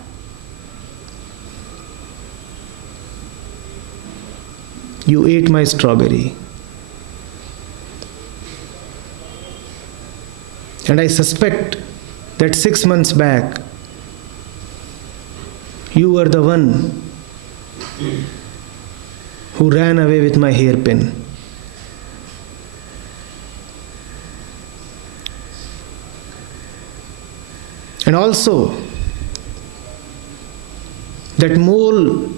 you ate my strawberry. And I suspect that 6 months back you were the one who ran away with my hairpin. And also, that mole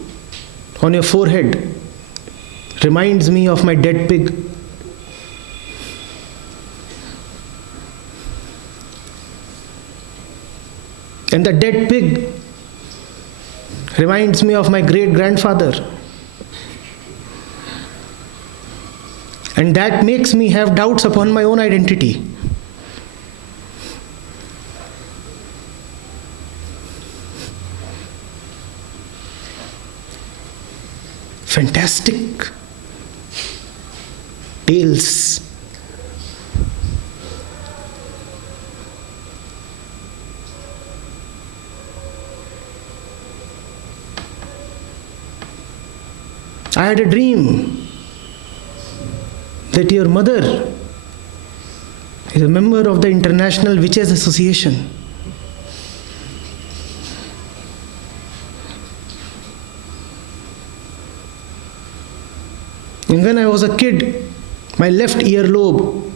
on your forehead reminds me of my dead pig. And the dead pig reminds me of my great-grandfather. And that makes me have doubts upon my own identity. Fantastic tales. I had a dream that your mother is a member of the International Witches Association. And when I was a kid, my left earlobe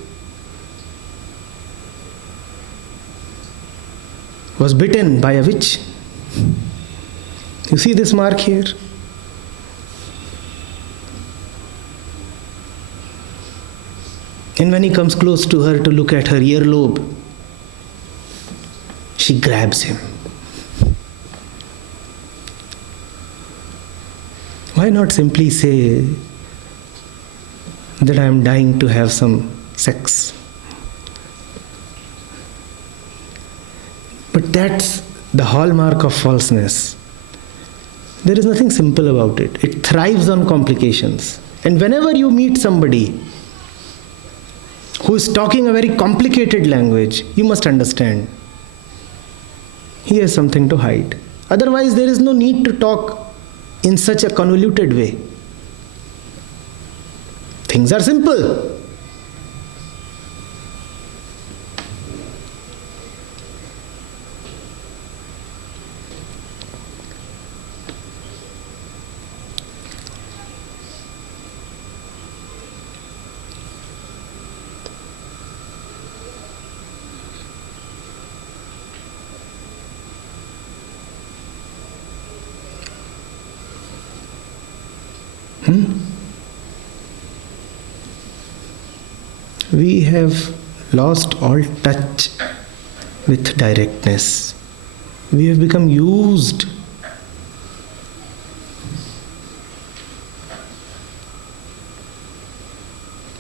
was bitten by a witch. You see this mark here? And when he comes close to her to look at her earlobe, she grabs him. Why not simply say that I am dying to have some sex? But that's the hallmark of falseness. There is nothing simple about it. It thrives on complications. And whenever you meet somebody who is talking a very complicated language, you must understand he has something to hide. Otherwise, there is no need to talk in such a convoluted way. Things are simple. We have lost all touch with directness. We have become used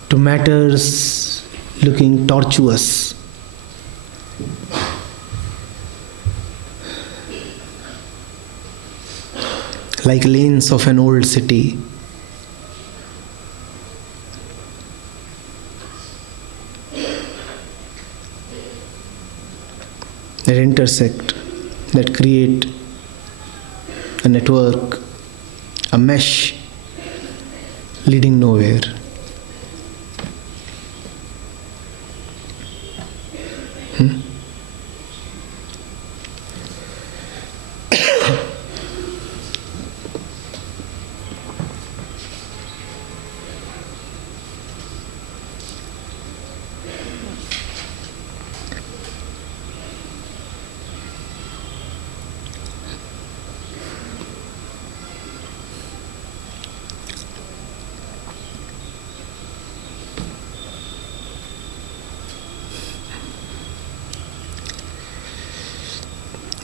to matters looking tortuous. Like lanes of an old city. That intersect, that create a network, a mesh leading nowhere.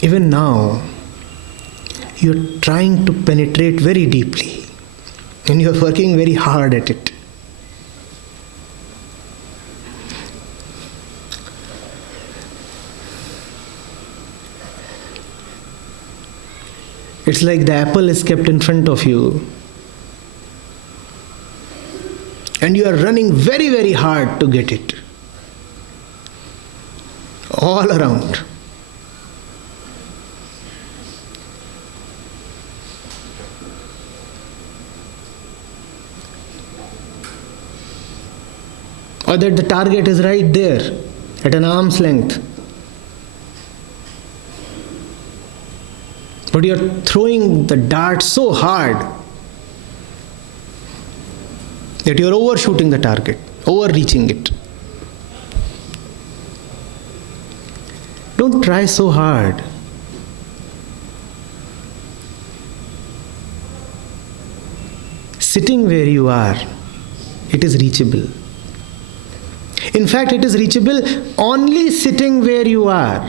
Even now, you're trying to penetrate very deeply and you're working very hard at it. It's like the apple is kept in front of you and you are running very, very hard to get it. All around. Or that the target is right there, at an arm's length. But you're throwing the dart so hard that you're overshooting the target, overreaching it. Don't try so hard. Sitting where you are, it is reachable. In fact, it is reachable only sitting where you are.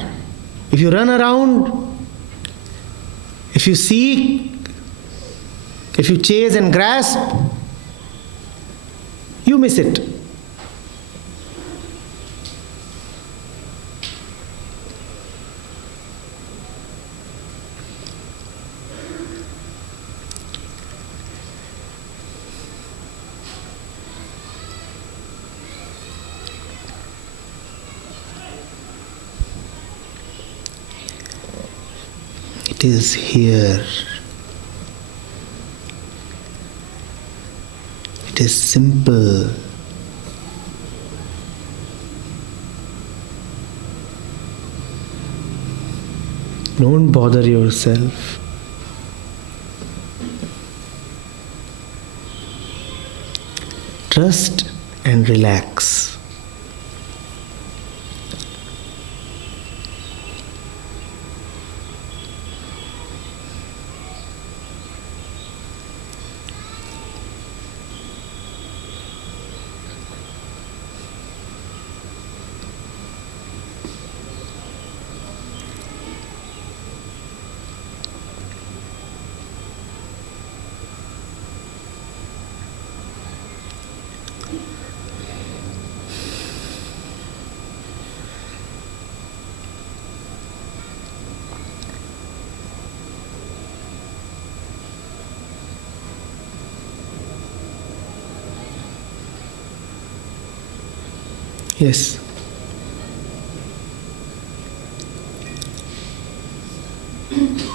If you run around, if you seek, if you chase and grasp, you miss it. It is here. It is simple. Don't bother yourself. Trust and relax. Yes.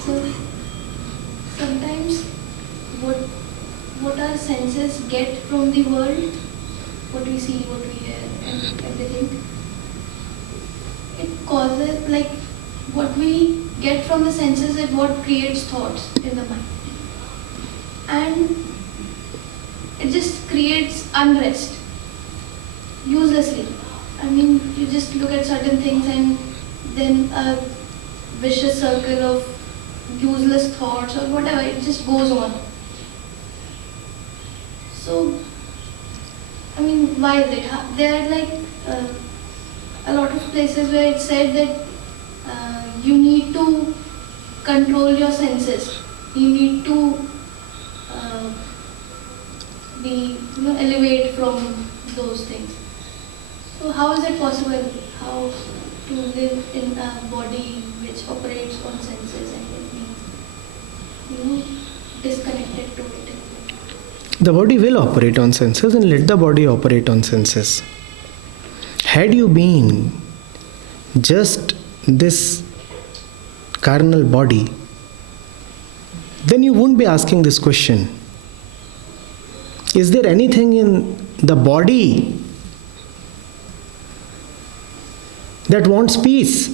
So sometimes what our senses get from the world, what we see, what we hear, and everything, it causes, like, what we get from the senses is what creates thoughts in the mind, and it just creates unrest uselessly. I mean, you just look at certain things and then a vicious circle of useless thoughts or whatever, it just goes on. So, I mean, why is it? There are like a lot of places where it's said that you need to control your senses. You need to elevate from those things. So how is it possible? How to live in a body which operates on senses and be, disconnected to it? The body will operate on senses, and let the body operate on senses. Had you been just this carnal body, then you wouldn't be asking this question. Is there anything in the body that wants peace?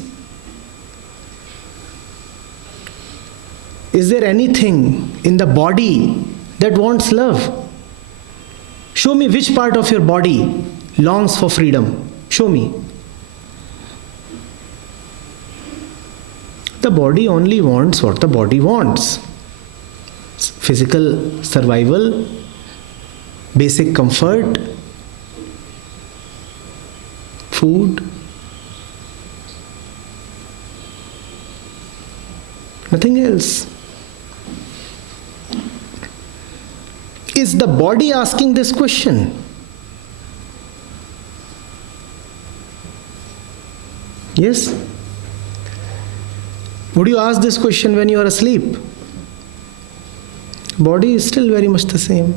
Is there anything in the body that wants love? Show me which part of your body longs for freedom. Show me. The body only wants what the body wants. Physical survival, basic comfort, food, nothing else. Is the body asking this question? Yes? Would you ask this question when you are asleep? Body is still very much the same.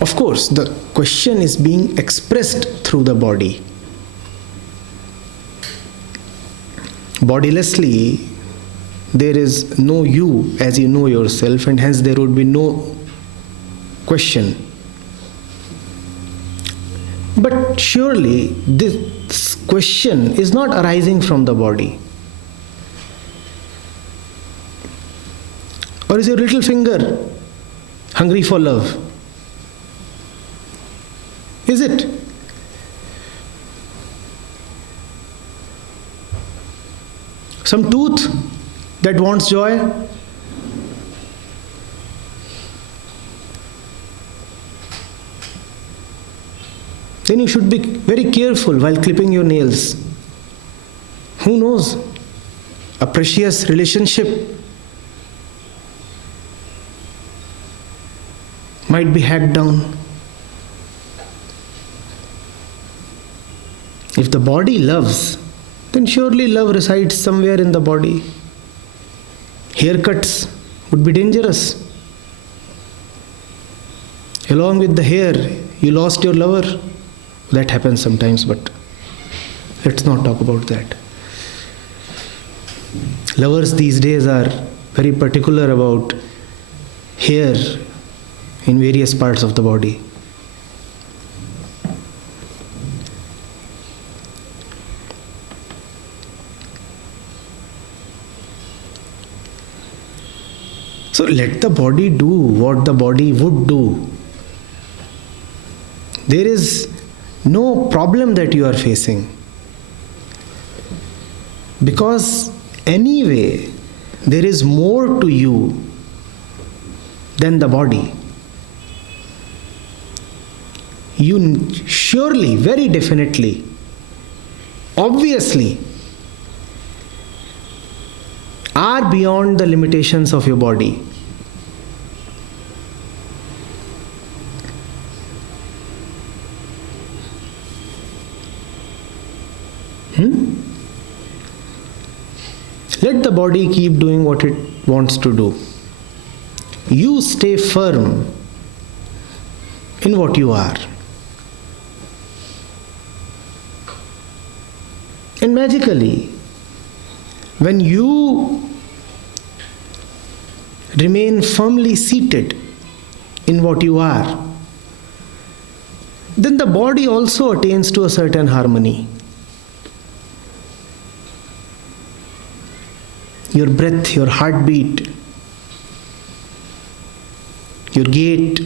Of course, the question is being expressed through the body. Bodilessly, there is no you as you know yourself, and hence there would be no question. But surely this question is not arising from the body. Or is your little finger hungry for love? Is it? Some tooth that wants joy? Then you should be very careful while clipping your nails. Who knows? A precious relationship might be hacked down. If the body loves, then surely love resides somewhere in the body. Haircuts would be dangerous. Along with the hair, you lost your lover. That happens sometimes, but let's not talk about that. Lovers these days are very particular about hair in various parts of the body. So let the body do what the body would do. There is no problem that you are facing. Because anyway, there is more to you than the body. You surely, very definitely, obviously, are beyond the limitations of your body. Let the body keep doing what it wants to do. You stay firm in what you are. And magically, when you remain firmly seated in what you are, then the body also attains to a certain harmony. Your breath, your heartbeat, your gait,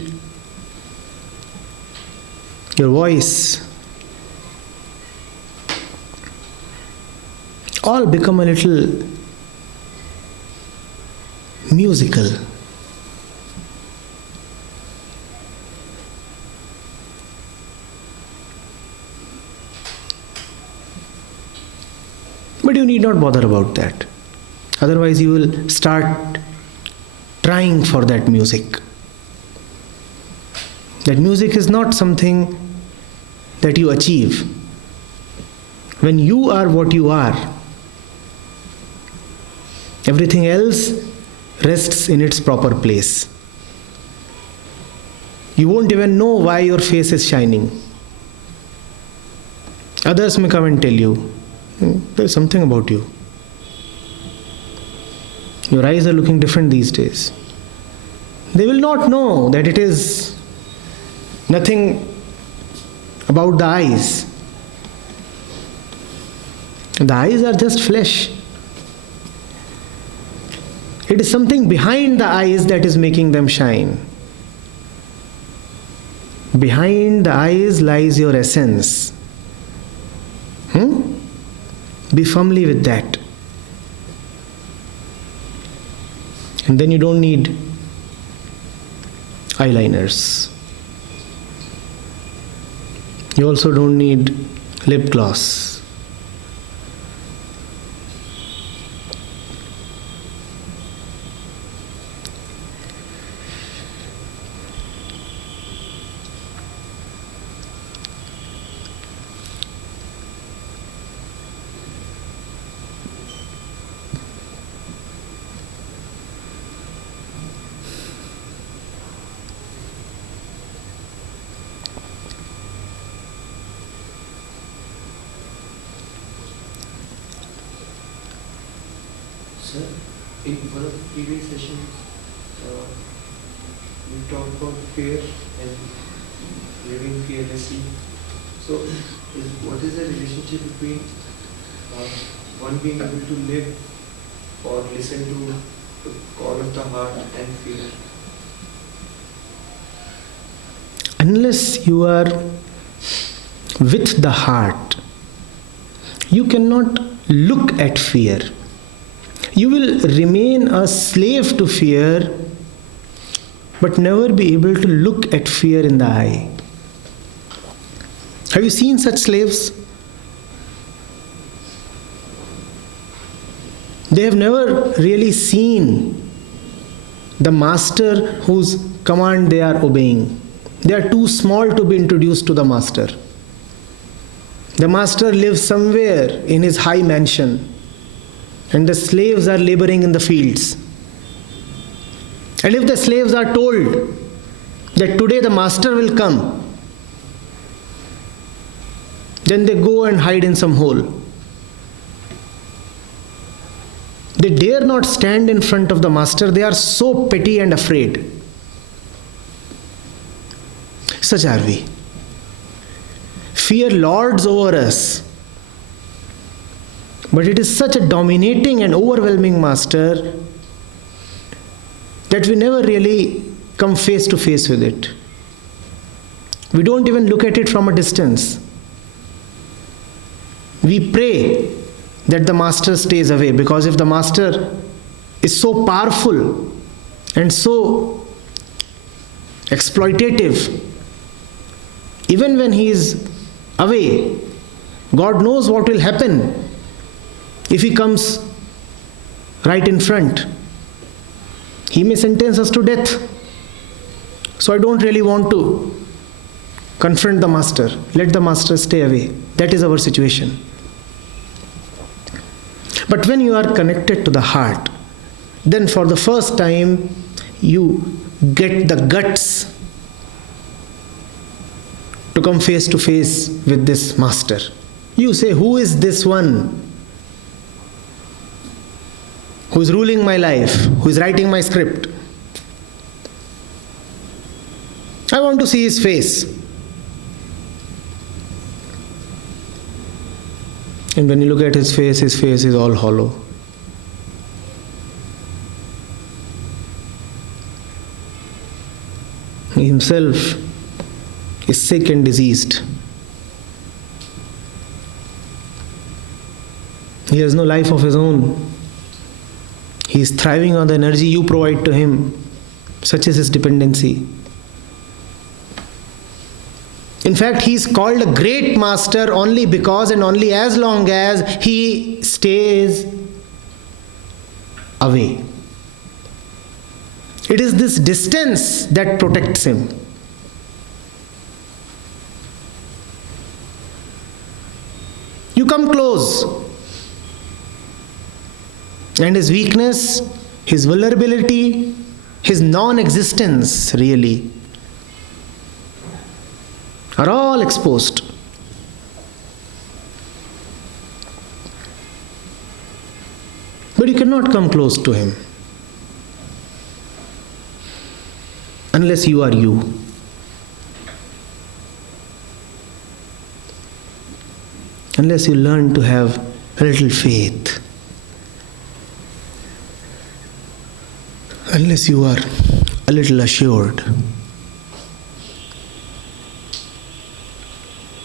your voice, all become a little musical, But you need not bother about that. Otherwise, you will start trying for that music. That music is not something that you achieve. When you are what you are, everything else rests in its proper place. You won't even know why your face is shining. Others may come and tell you, there's something about you. Your eyes are looking different these days. They will not know that it is nothing about the eyes. The eyes are just flesh. It is something behind the eyes that is making them shine. Behind the eyes lies your essence. Be firmly with that. And then you don't need eyeliners. You also don't need lip gloss. Sir, in one of the previous sessions, we talked about fear and living fearlessly. So, what is the relationship between one being able to live or listen to the call of the heart and fear? Unless you are with the heart, you cannot look at fear. You will remain a slave to fear, but never be able to look at fear in the eye. Have you seen such slaves? They have never really seen the master whose command they are obeying. They are too small to be introduced to the master. The master lives somewhere in his high mansion, and the slaves are laboring in the fields. And if the slaves are told that today the master will come, then they go and hide in some hole. They dare not stand in front of the master. They are so petty and afraid. Such are we. Fear lords over us. But it is such a dominating and overwhelming master that we never really come face to face with it. We don't even look at it from a distance. We pray that the master stays away, because if the master is so powerful and so exploitative, even when he is away, God knows what will happen if he comes right in front. He may sentence us to death. So I don't really want to confront the master. Let the master stay away. That is our situation. But when you are connected to the heart, then for the first time you get the guts to come face to face with this master. You say, who is this one who is ruling my life, who is writing my script? I want to see his face. And when you look at his face is all hollow. He himself is sick and diseased. He has no life of his own. He is thriving on the energy you provide to him. Such is his dependency. In fact, he is called a great master only because and only as long as he stays away. It is this distance that protects him. You come close, and his weakness, his vulnerability, his non-existence really are all exposed. But you cannot come close to him unless you are you. Unless you learn to have a little faith. Unless you are a little assured.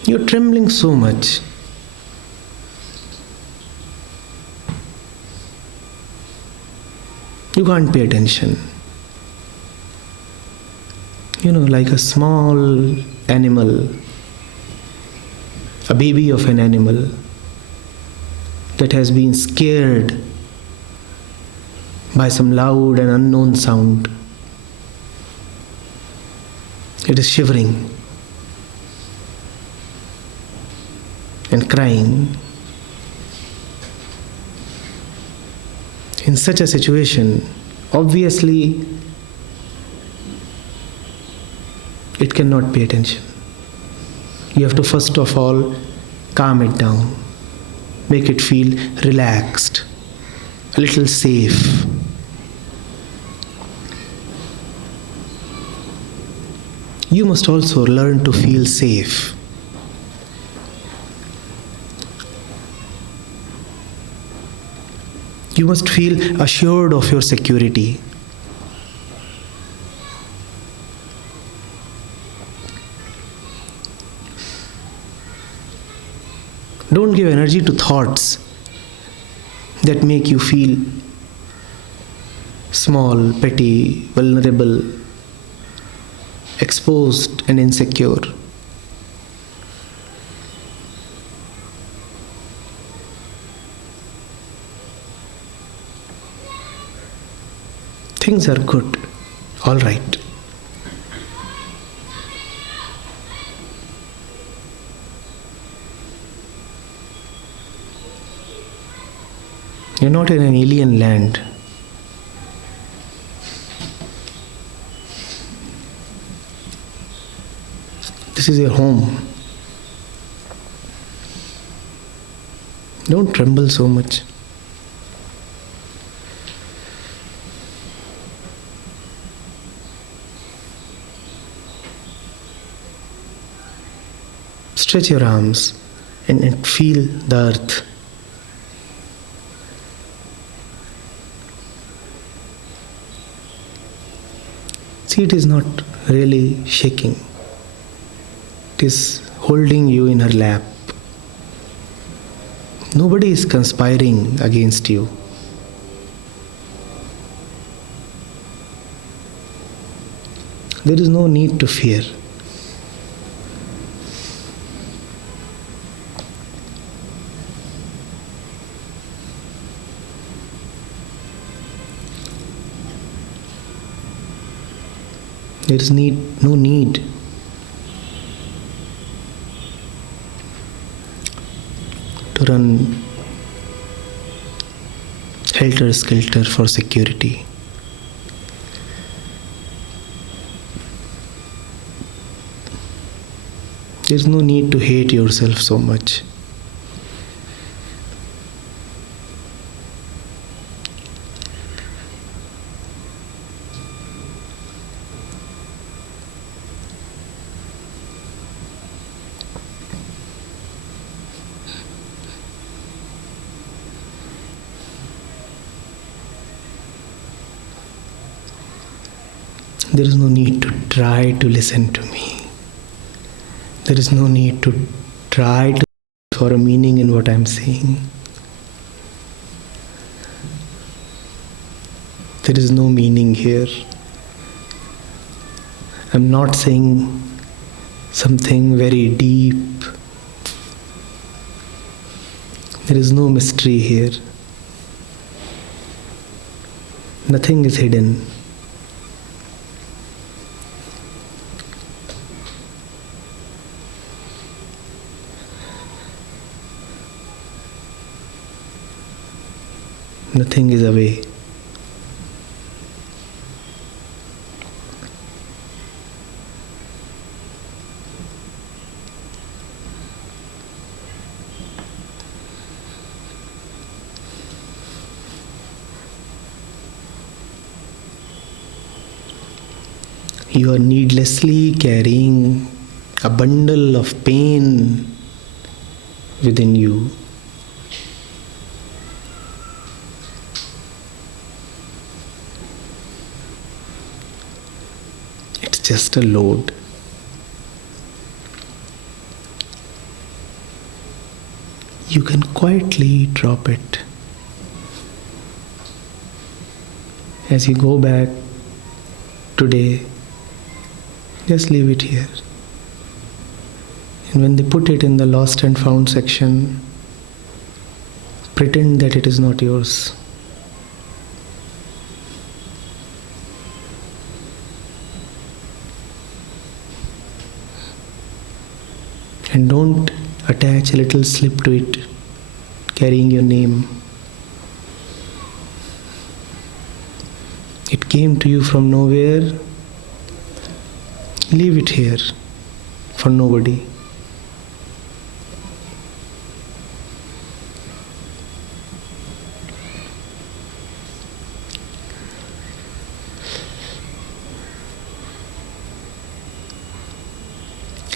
You're trembling so much. You can't pay attention. Like a small animal, a baby of an animal that has been scared by some loud and unknown sound. It is shivering and crying. In such a situation, obviously, it cannot pay attention. You have to first of all calm it down, make it feel relaxed, a little safe. You must also learn to feel safe. You must feel assured of your security. Don't give energy to thoughts that make you feel small, petty, vulnerable, exposed and insecure. Things are good, all right. You're not in an alien land. This is your home. Don't tremble so much. Stretch your arms and feel the earth. See, it is not really shaking. It is holding you in her lap. Nobody is conspiring against you. There is no need to fear. There is no need to run helter-skelter for security. There is no need to hate yourself so much. There is no need to try to listen to me. There is no need to try to look for a meaning in what I am saying. There is no meaning here. I am not saying something very deep. There is no mystery here. Nothing is hidden. Nothing is away. You are needlessly carrying a bundle of pain within you. It's just a load. You can quietly drop it. As you go back today, just leave it here. And when they put it in the lost and found section, pretend that it is not yours. And don't attach a little slip to it carrying your name. It came to you from nowhere. Leave it here for nobody.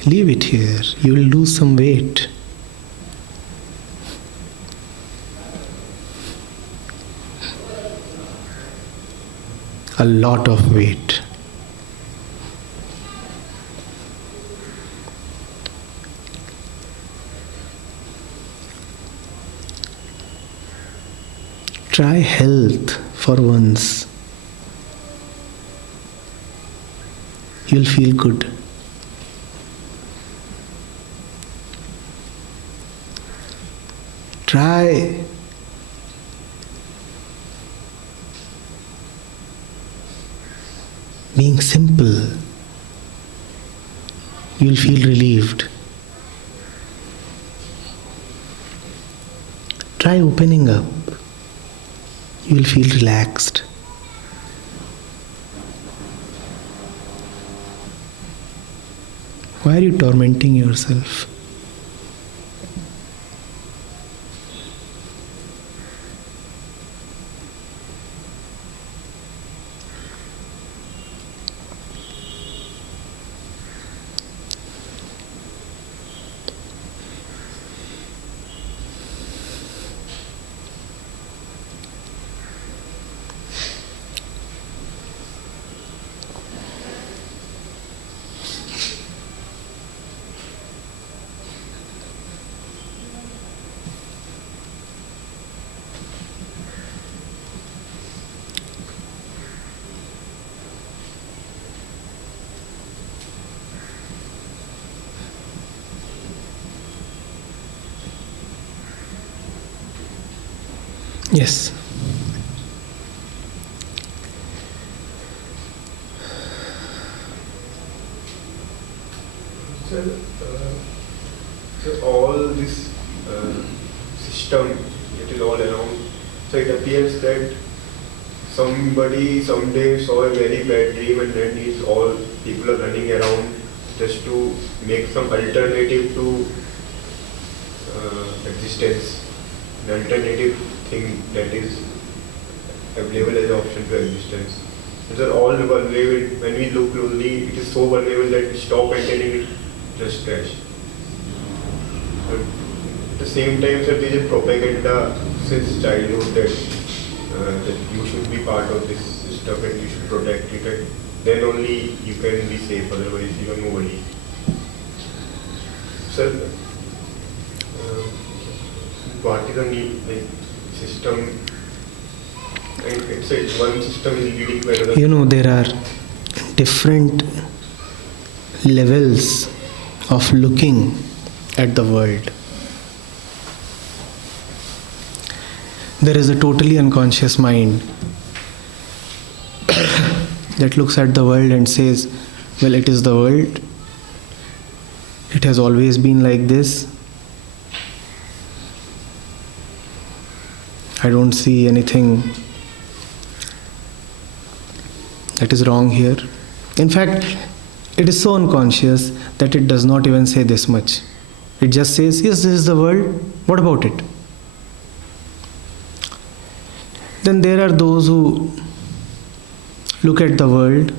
Leave it here. You will lose some weight. A lot of weight. Try health for once. You'll feel good. Try being simple. You'll feel relieved. Try opening up. You will feel relaxed. Why are you tormenting yourself? Yes. So all this system, it is all around. So it appears that somebody someday saw a very bad dream, and then it's all people are running around just to make some alternative to existence, an alternative thing that is available as an option to existence. These are all vulnerable. When we look closely, it is so vulnerable that we stop maintaining it, just crash. But at the same time, sir, there is a propaganda since childhood that you should be part of this system and you should protect it. And then only you can be safe. Otherwise, you are nobody. Sir, what is the need, like system? And it's one system is leading to another. There are different levels of looking at the world. There is a totally unconscious mind that looks at the world and says, well, it is the world. It has always been like this. I don't see anything that is wrong here. In fact, it is so unconscious that it does not even say this much. It just says, yes, this is the world. What about it? Then there are those who look at the world,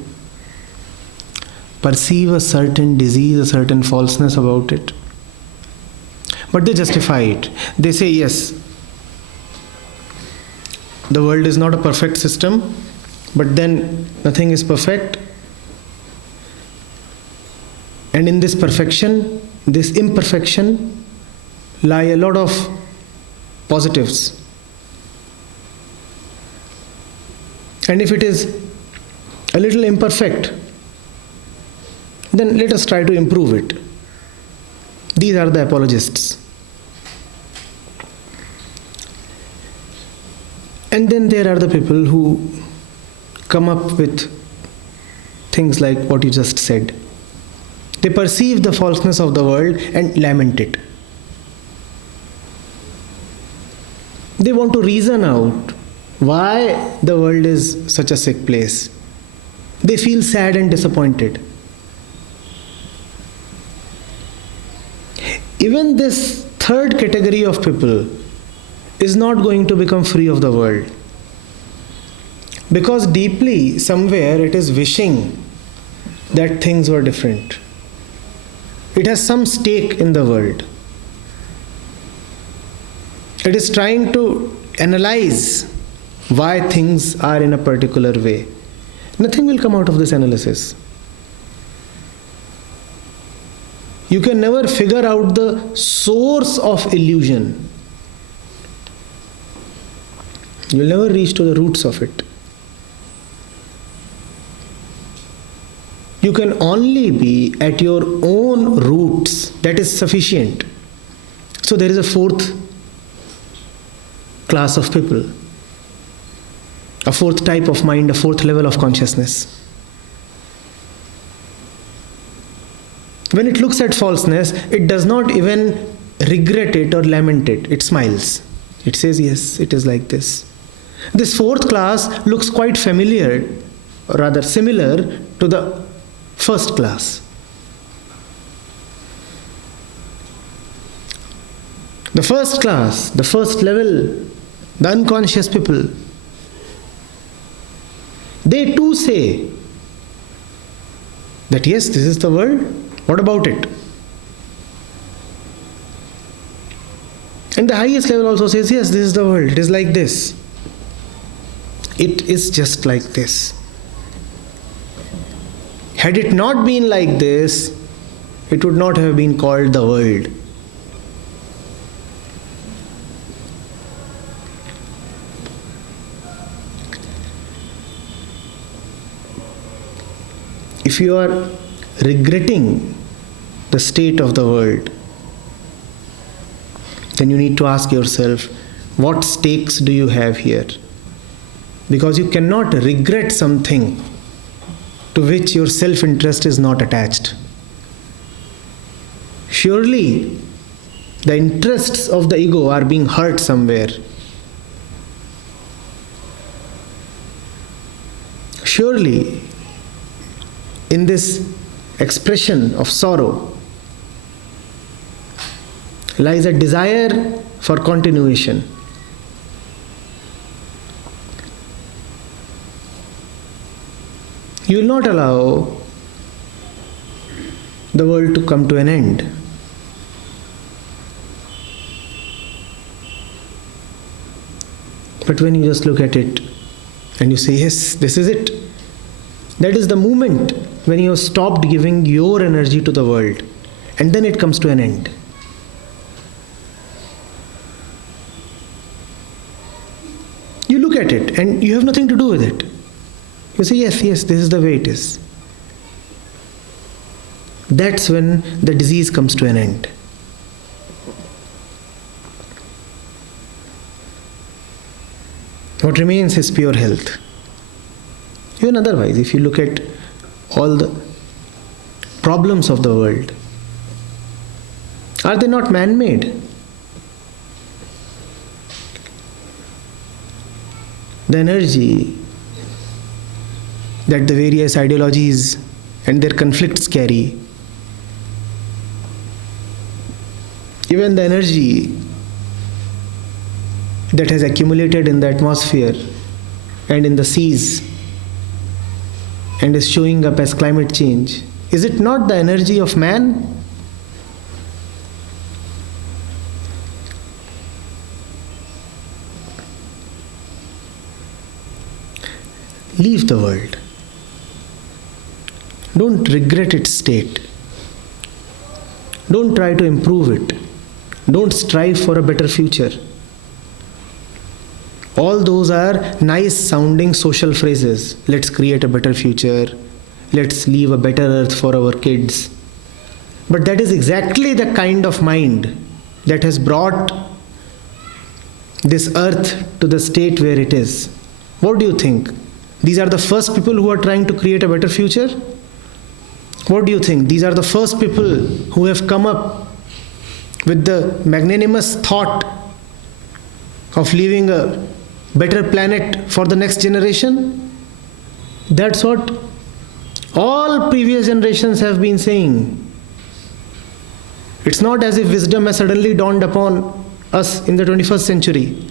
perceive a certain disease, a certain falseness about it, but they justify it. They say, yes, the world is not a perfect system, but then nothing is perfect. And in this perfection, this imperfection, lie a lot of positives. And if it is a little imperfect, then let us try to improve it. These are the apologists. And then there are the people who come up with things like what you just said. They perceive the falseness of the world and lament it. They want to reason out why the world is such a sick place. They feel sad and disappointed. Even this third category of people is not going to become free of the world. Because deeply, somewhere, it is wishing that things were different. It has some stake in the world. It is trying to analyze why things are in a particular way. Nothing will come out of this analysis. You can never figure out the source of illusion. You'll never reach to the roots of it. You can only be at your own roots. That is sufficient. So there is a fourth class of people, a fourth type of mind, a fourth level of consciousness. When it looks at falseness, it does not even regret it or lament it. It smiles. It says, yes, it is like this. This fourth class looks quite familiar, or rather similar to the first class. The first class, the first level, the unconscious people, they too say that yes, this is the world. What about it? And the highest level also says, yes, this is the world. It is like this. It is just like this. Had it not been like this, it would not have been called the world. If you are regretting the state of the world, then you need to ask yourself, what stakes do you have here? Because you cannot regret something to which your self-interest is not attached. Surely, the interests of the ego are being hurt somewhere. Surely, in this expression of sorrow lies a desire for continuation. You will not allow the world to come to an end. But when you just look at it and you say, yes, this is it, that is the moment when you have stopped giving your energy to the world, and then it comes to an end. You look at it and you have nothing to do with it. You say, yes, this is the way it is. That's when the disease comes to an end. What remains is pure health. Even otherwise, if you look at all the problems of the world, are they not man-made? The energy that the various ideologies and their conflicts carry, even the energy that has accumulated in the atmosphere and in the seas and is showing up as climate change, is it not the energy of man? Leave the world. Don't regret its state. Don't try to improve it. Don't strive for a better future. All those are nice sounding social phrases. Let's create a better future. Let's leave a better earth for our kids. But that is exactly the kind of mind that has brought this earth to the state where it is. What do you think? These are the first people who are trying to create a better future? What do you think? These are the first people who have come up with the magnanimous thought of leaving a better planet for the next generation? That's what all previous generations have been saying. It's not as if wisdom has suddenly dawned upon us in the 21st century.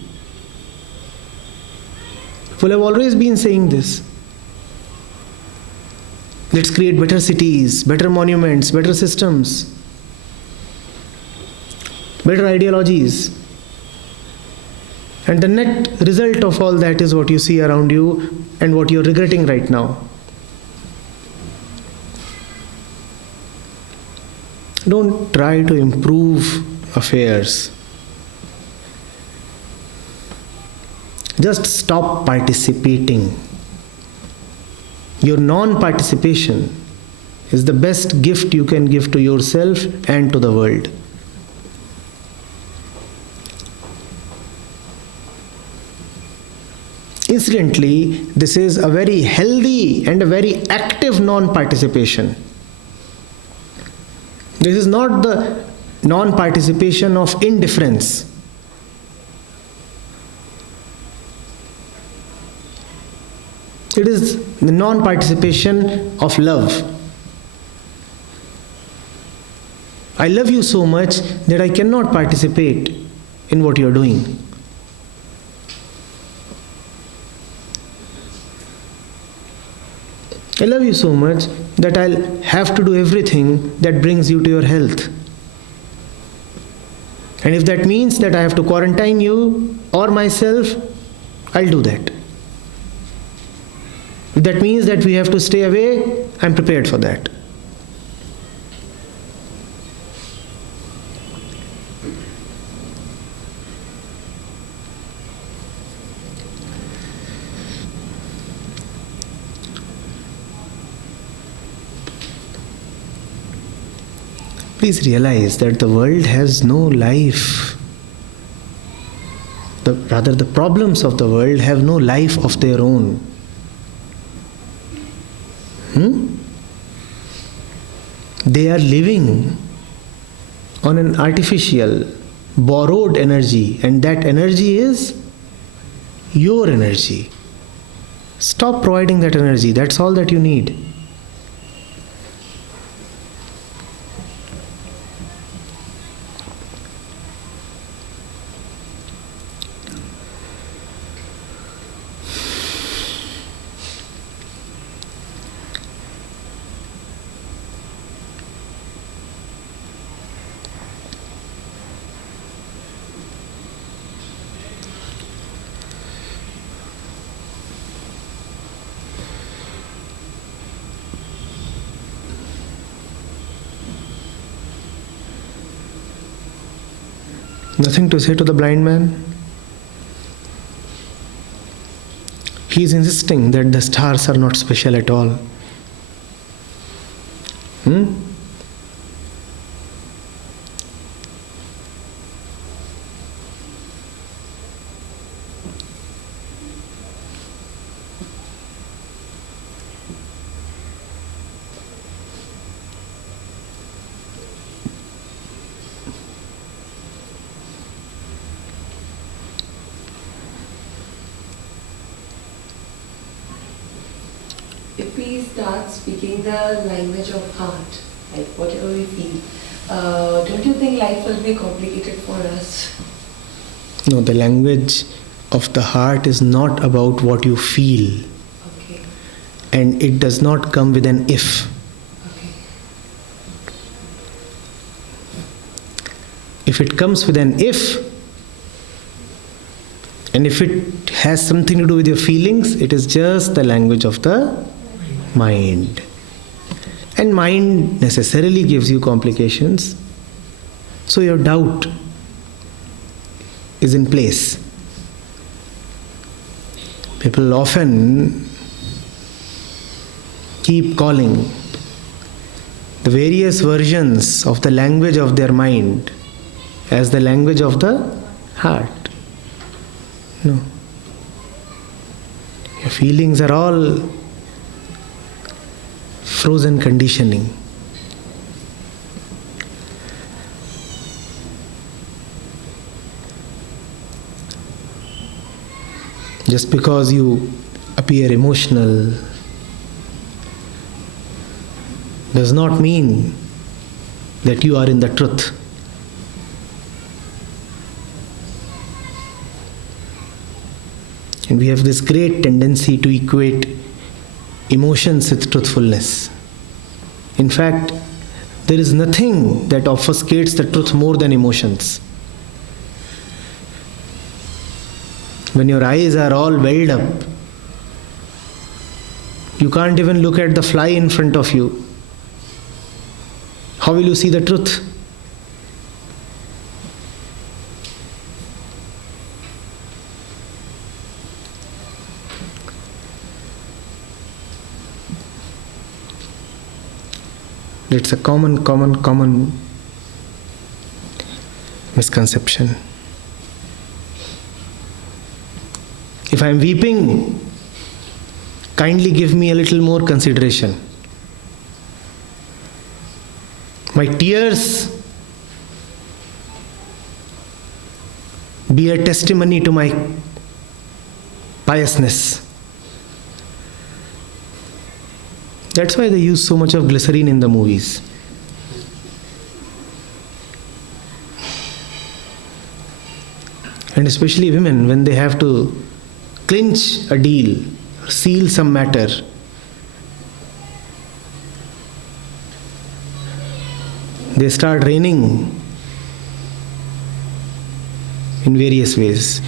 People have always been saying this. Let's create better cities, better monuments, better systems, better ideologies. And the net result of all that is what you see around you and what you're regretting right now. Don't try to improve affairs. Just stop participating. Your non-participation is the best gift you can give to yourself and to the world. Incidentally, this is a very healthy and a very active non-participation. This is not the non-participation of indifference. It is the non-participation of love. I love you so much that I cannot participate in what you are doing. I love you so much that I'll have to do everything that brings you to your health. And if that means that I have to quarantine you or myself, I'll do that. If that means that we have to stay away, I'm prepared for that. Please realize that the world has no life. Rather, the problems of the world have no life of their own. They are living on an artificial, borrowed energy, and that energy is your energy. Stop providing that energy. That's all that you need. Nothing to say to the blind man? He is insisting that the stars are not special at all. if we start speaking the language of heart, like whatever we feel, don't you think life will be complicated for us? No, the language of the heart is not about what you feel, Okay. and it does not come with an if. Okay. If it comes with an if, and if it has something to do with your feelings, it is just the language of the mind. And mind necessarily gives you complications. So your doubt is in place. People often keep calling the various versions of the language of their mind as the language of the heart. No. Your feelings are all frozen conditioning. Just because you appear emotional does not mean that you are in the truth. And we have this great tendency to equate emotions with truthfulness. In fact, there is nothing that obfuscates the truth more than emotions. When your eyes are all welled up, you can't even look at the fly in front of you. How will you see the truth? It's a common misconception. If I am weeping, kindly give me a little more consideration. My tears be a testimony to my piousness. That's why they use so much of glycerine in the movies. And especially women, when they have to clinch a deal, seal some matter, they start raining in various ways.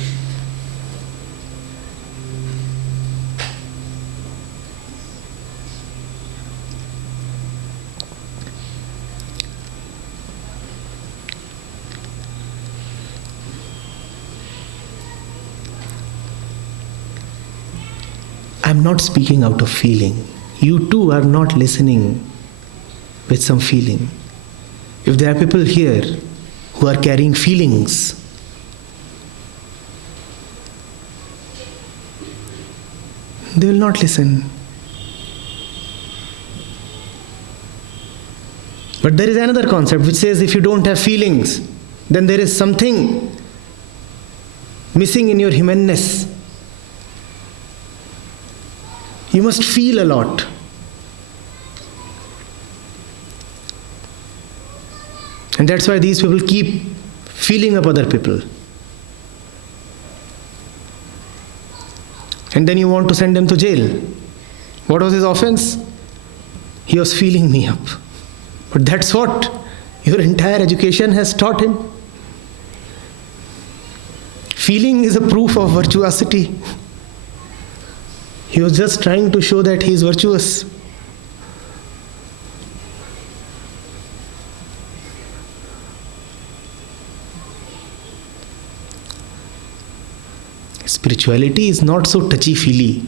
I'm not speaking out of feeling. You too are not listening with some feeling. If there are people here who are carrying feelings, they will not listen. But there is another concept which says if you don't have feelings, then there is something missing in your humanness. You must feel a lot. And that's why these people keep feeling up other people. And then you want to send them to jail. What was his offense? He was feeling me up. But that's what your entire education has taught him. Feeling is a proof of virtuosity. He was just trying to show that he is virtuous. Spirituality is not so touchy-feely.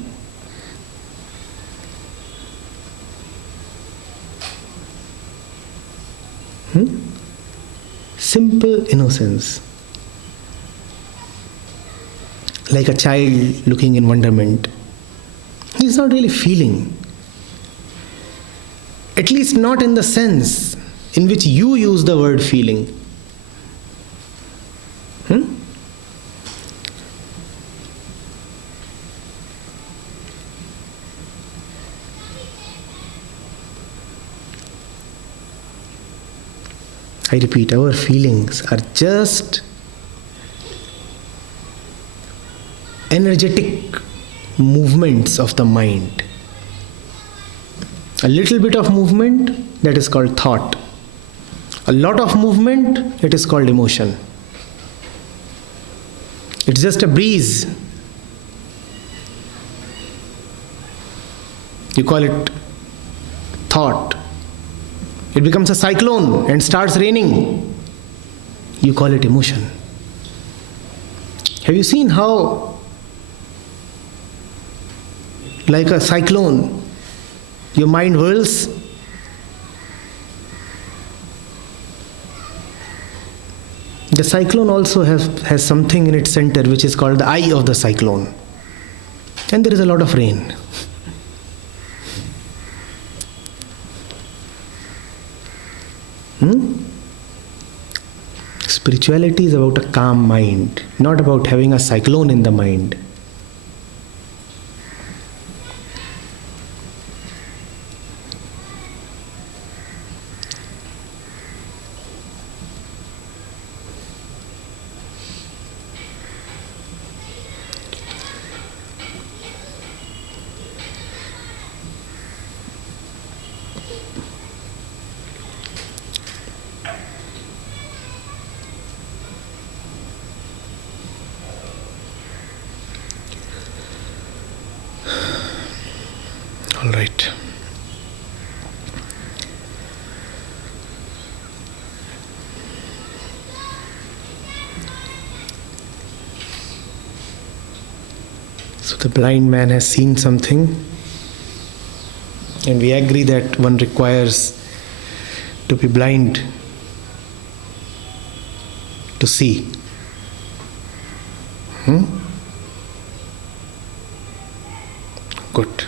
Simple innocence. Like a child looking in wonderment. He's not really feeling. At least not in the sense in which you use the word feeling. I repeat, our feelings are just energetic movements of the mind. A little bit of movement, that is called thought. A lot of movement, it is called emotion. It's just a breeze. You call it thought. It becomes a cyclone and starts raining. You call it emotion. Have you seen how, like a cyclone, your mind whirls? The cyclone also has something in its center which is called the eye of the cyclone. And there is a lot of rain. Spirituality is about a calm mind, not about having a cyclone in the mind. All right. So the blind man has seen something, and we agree that one requires to be blind to see. Good.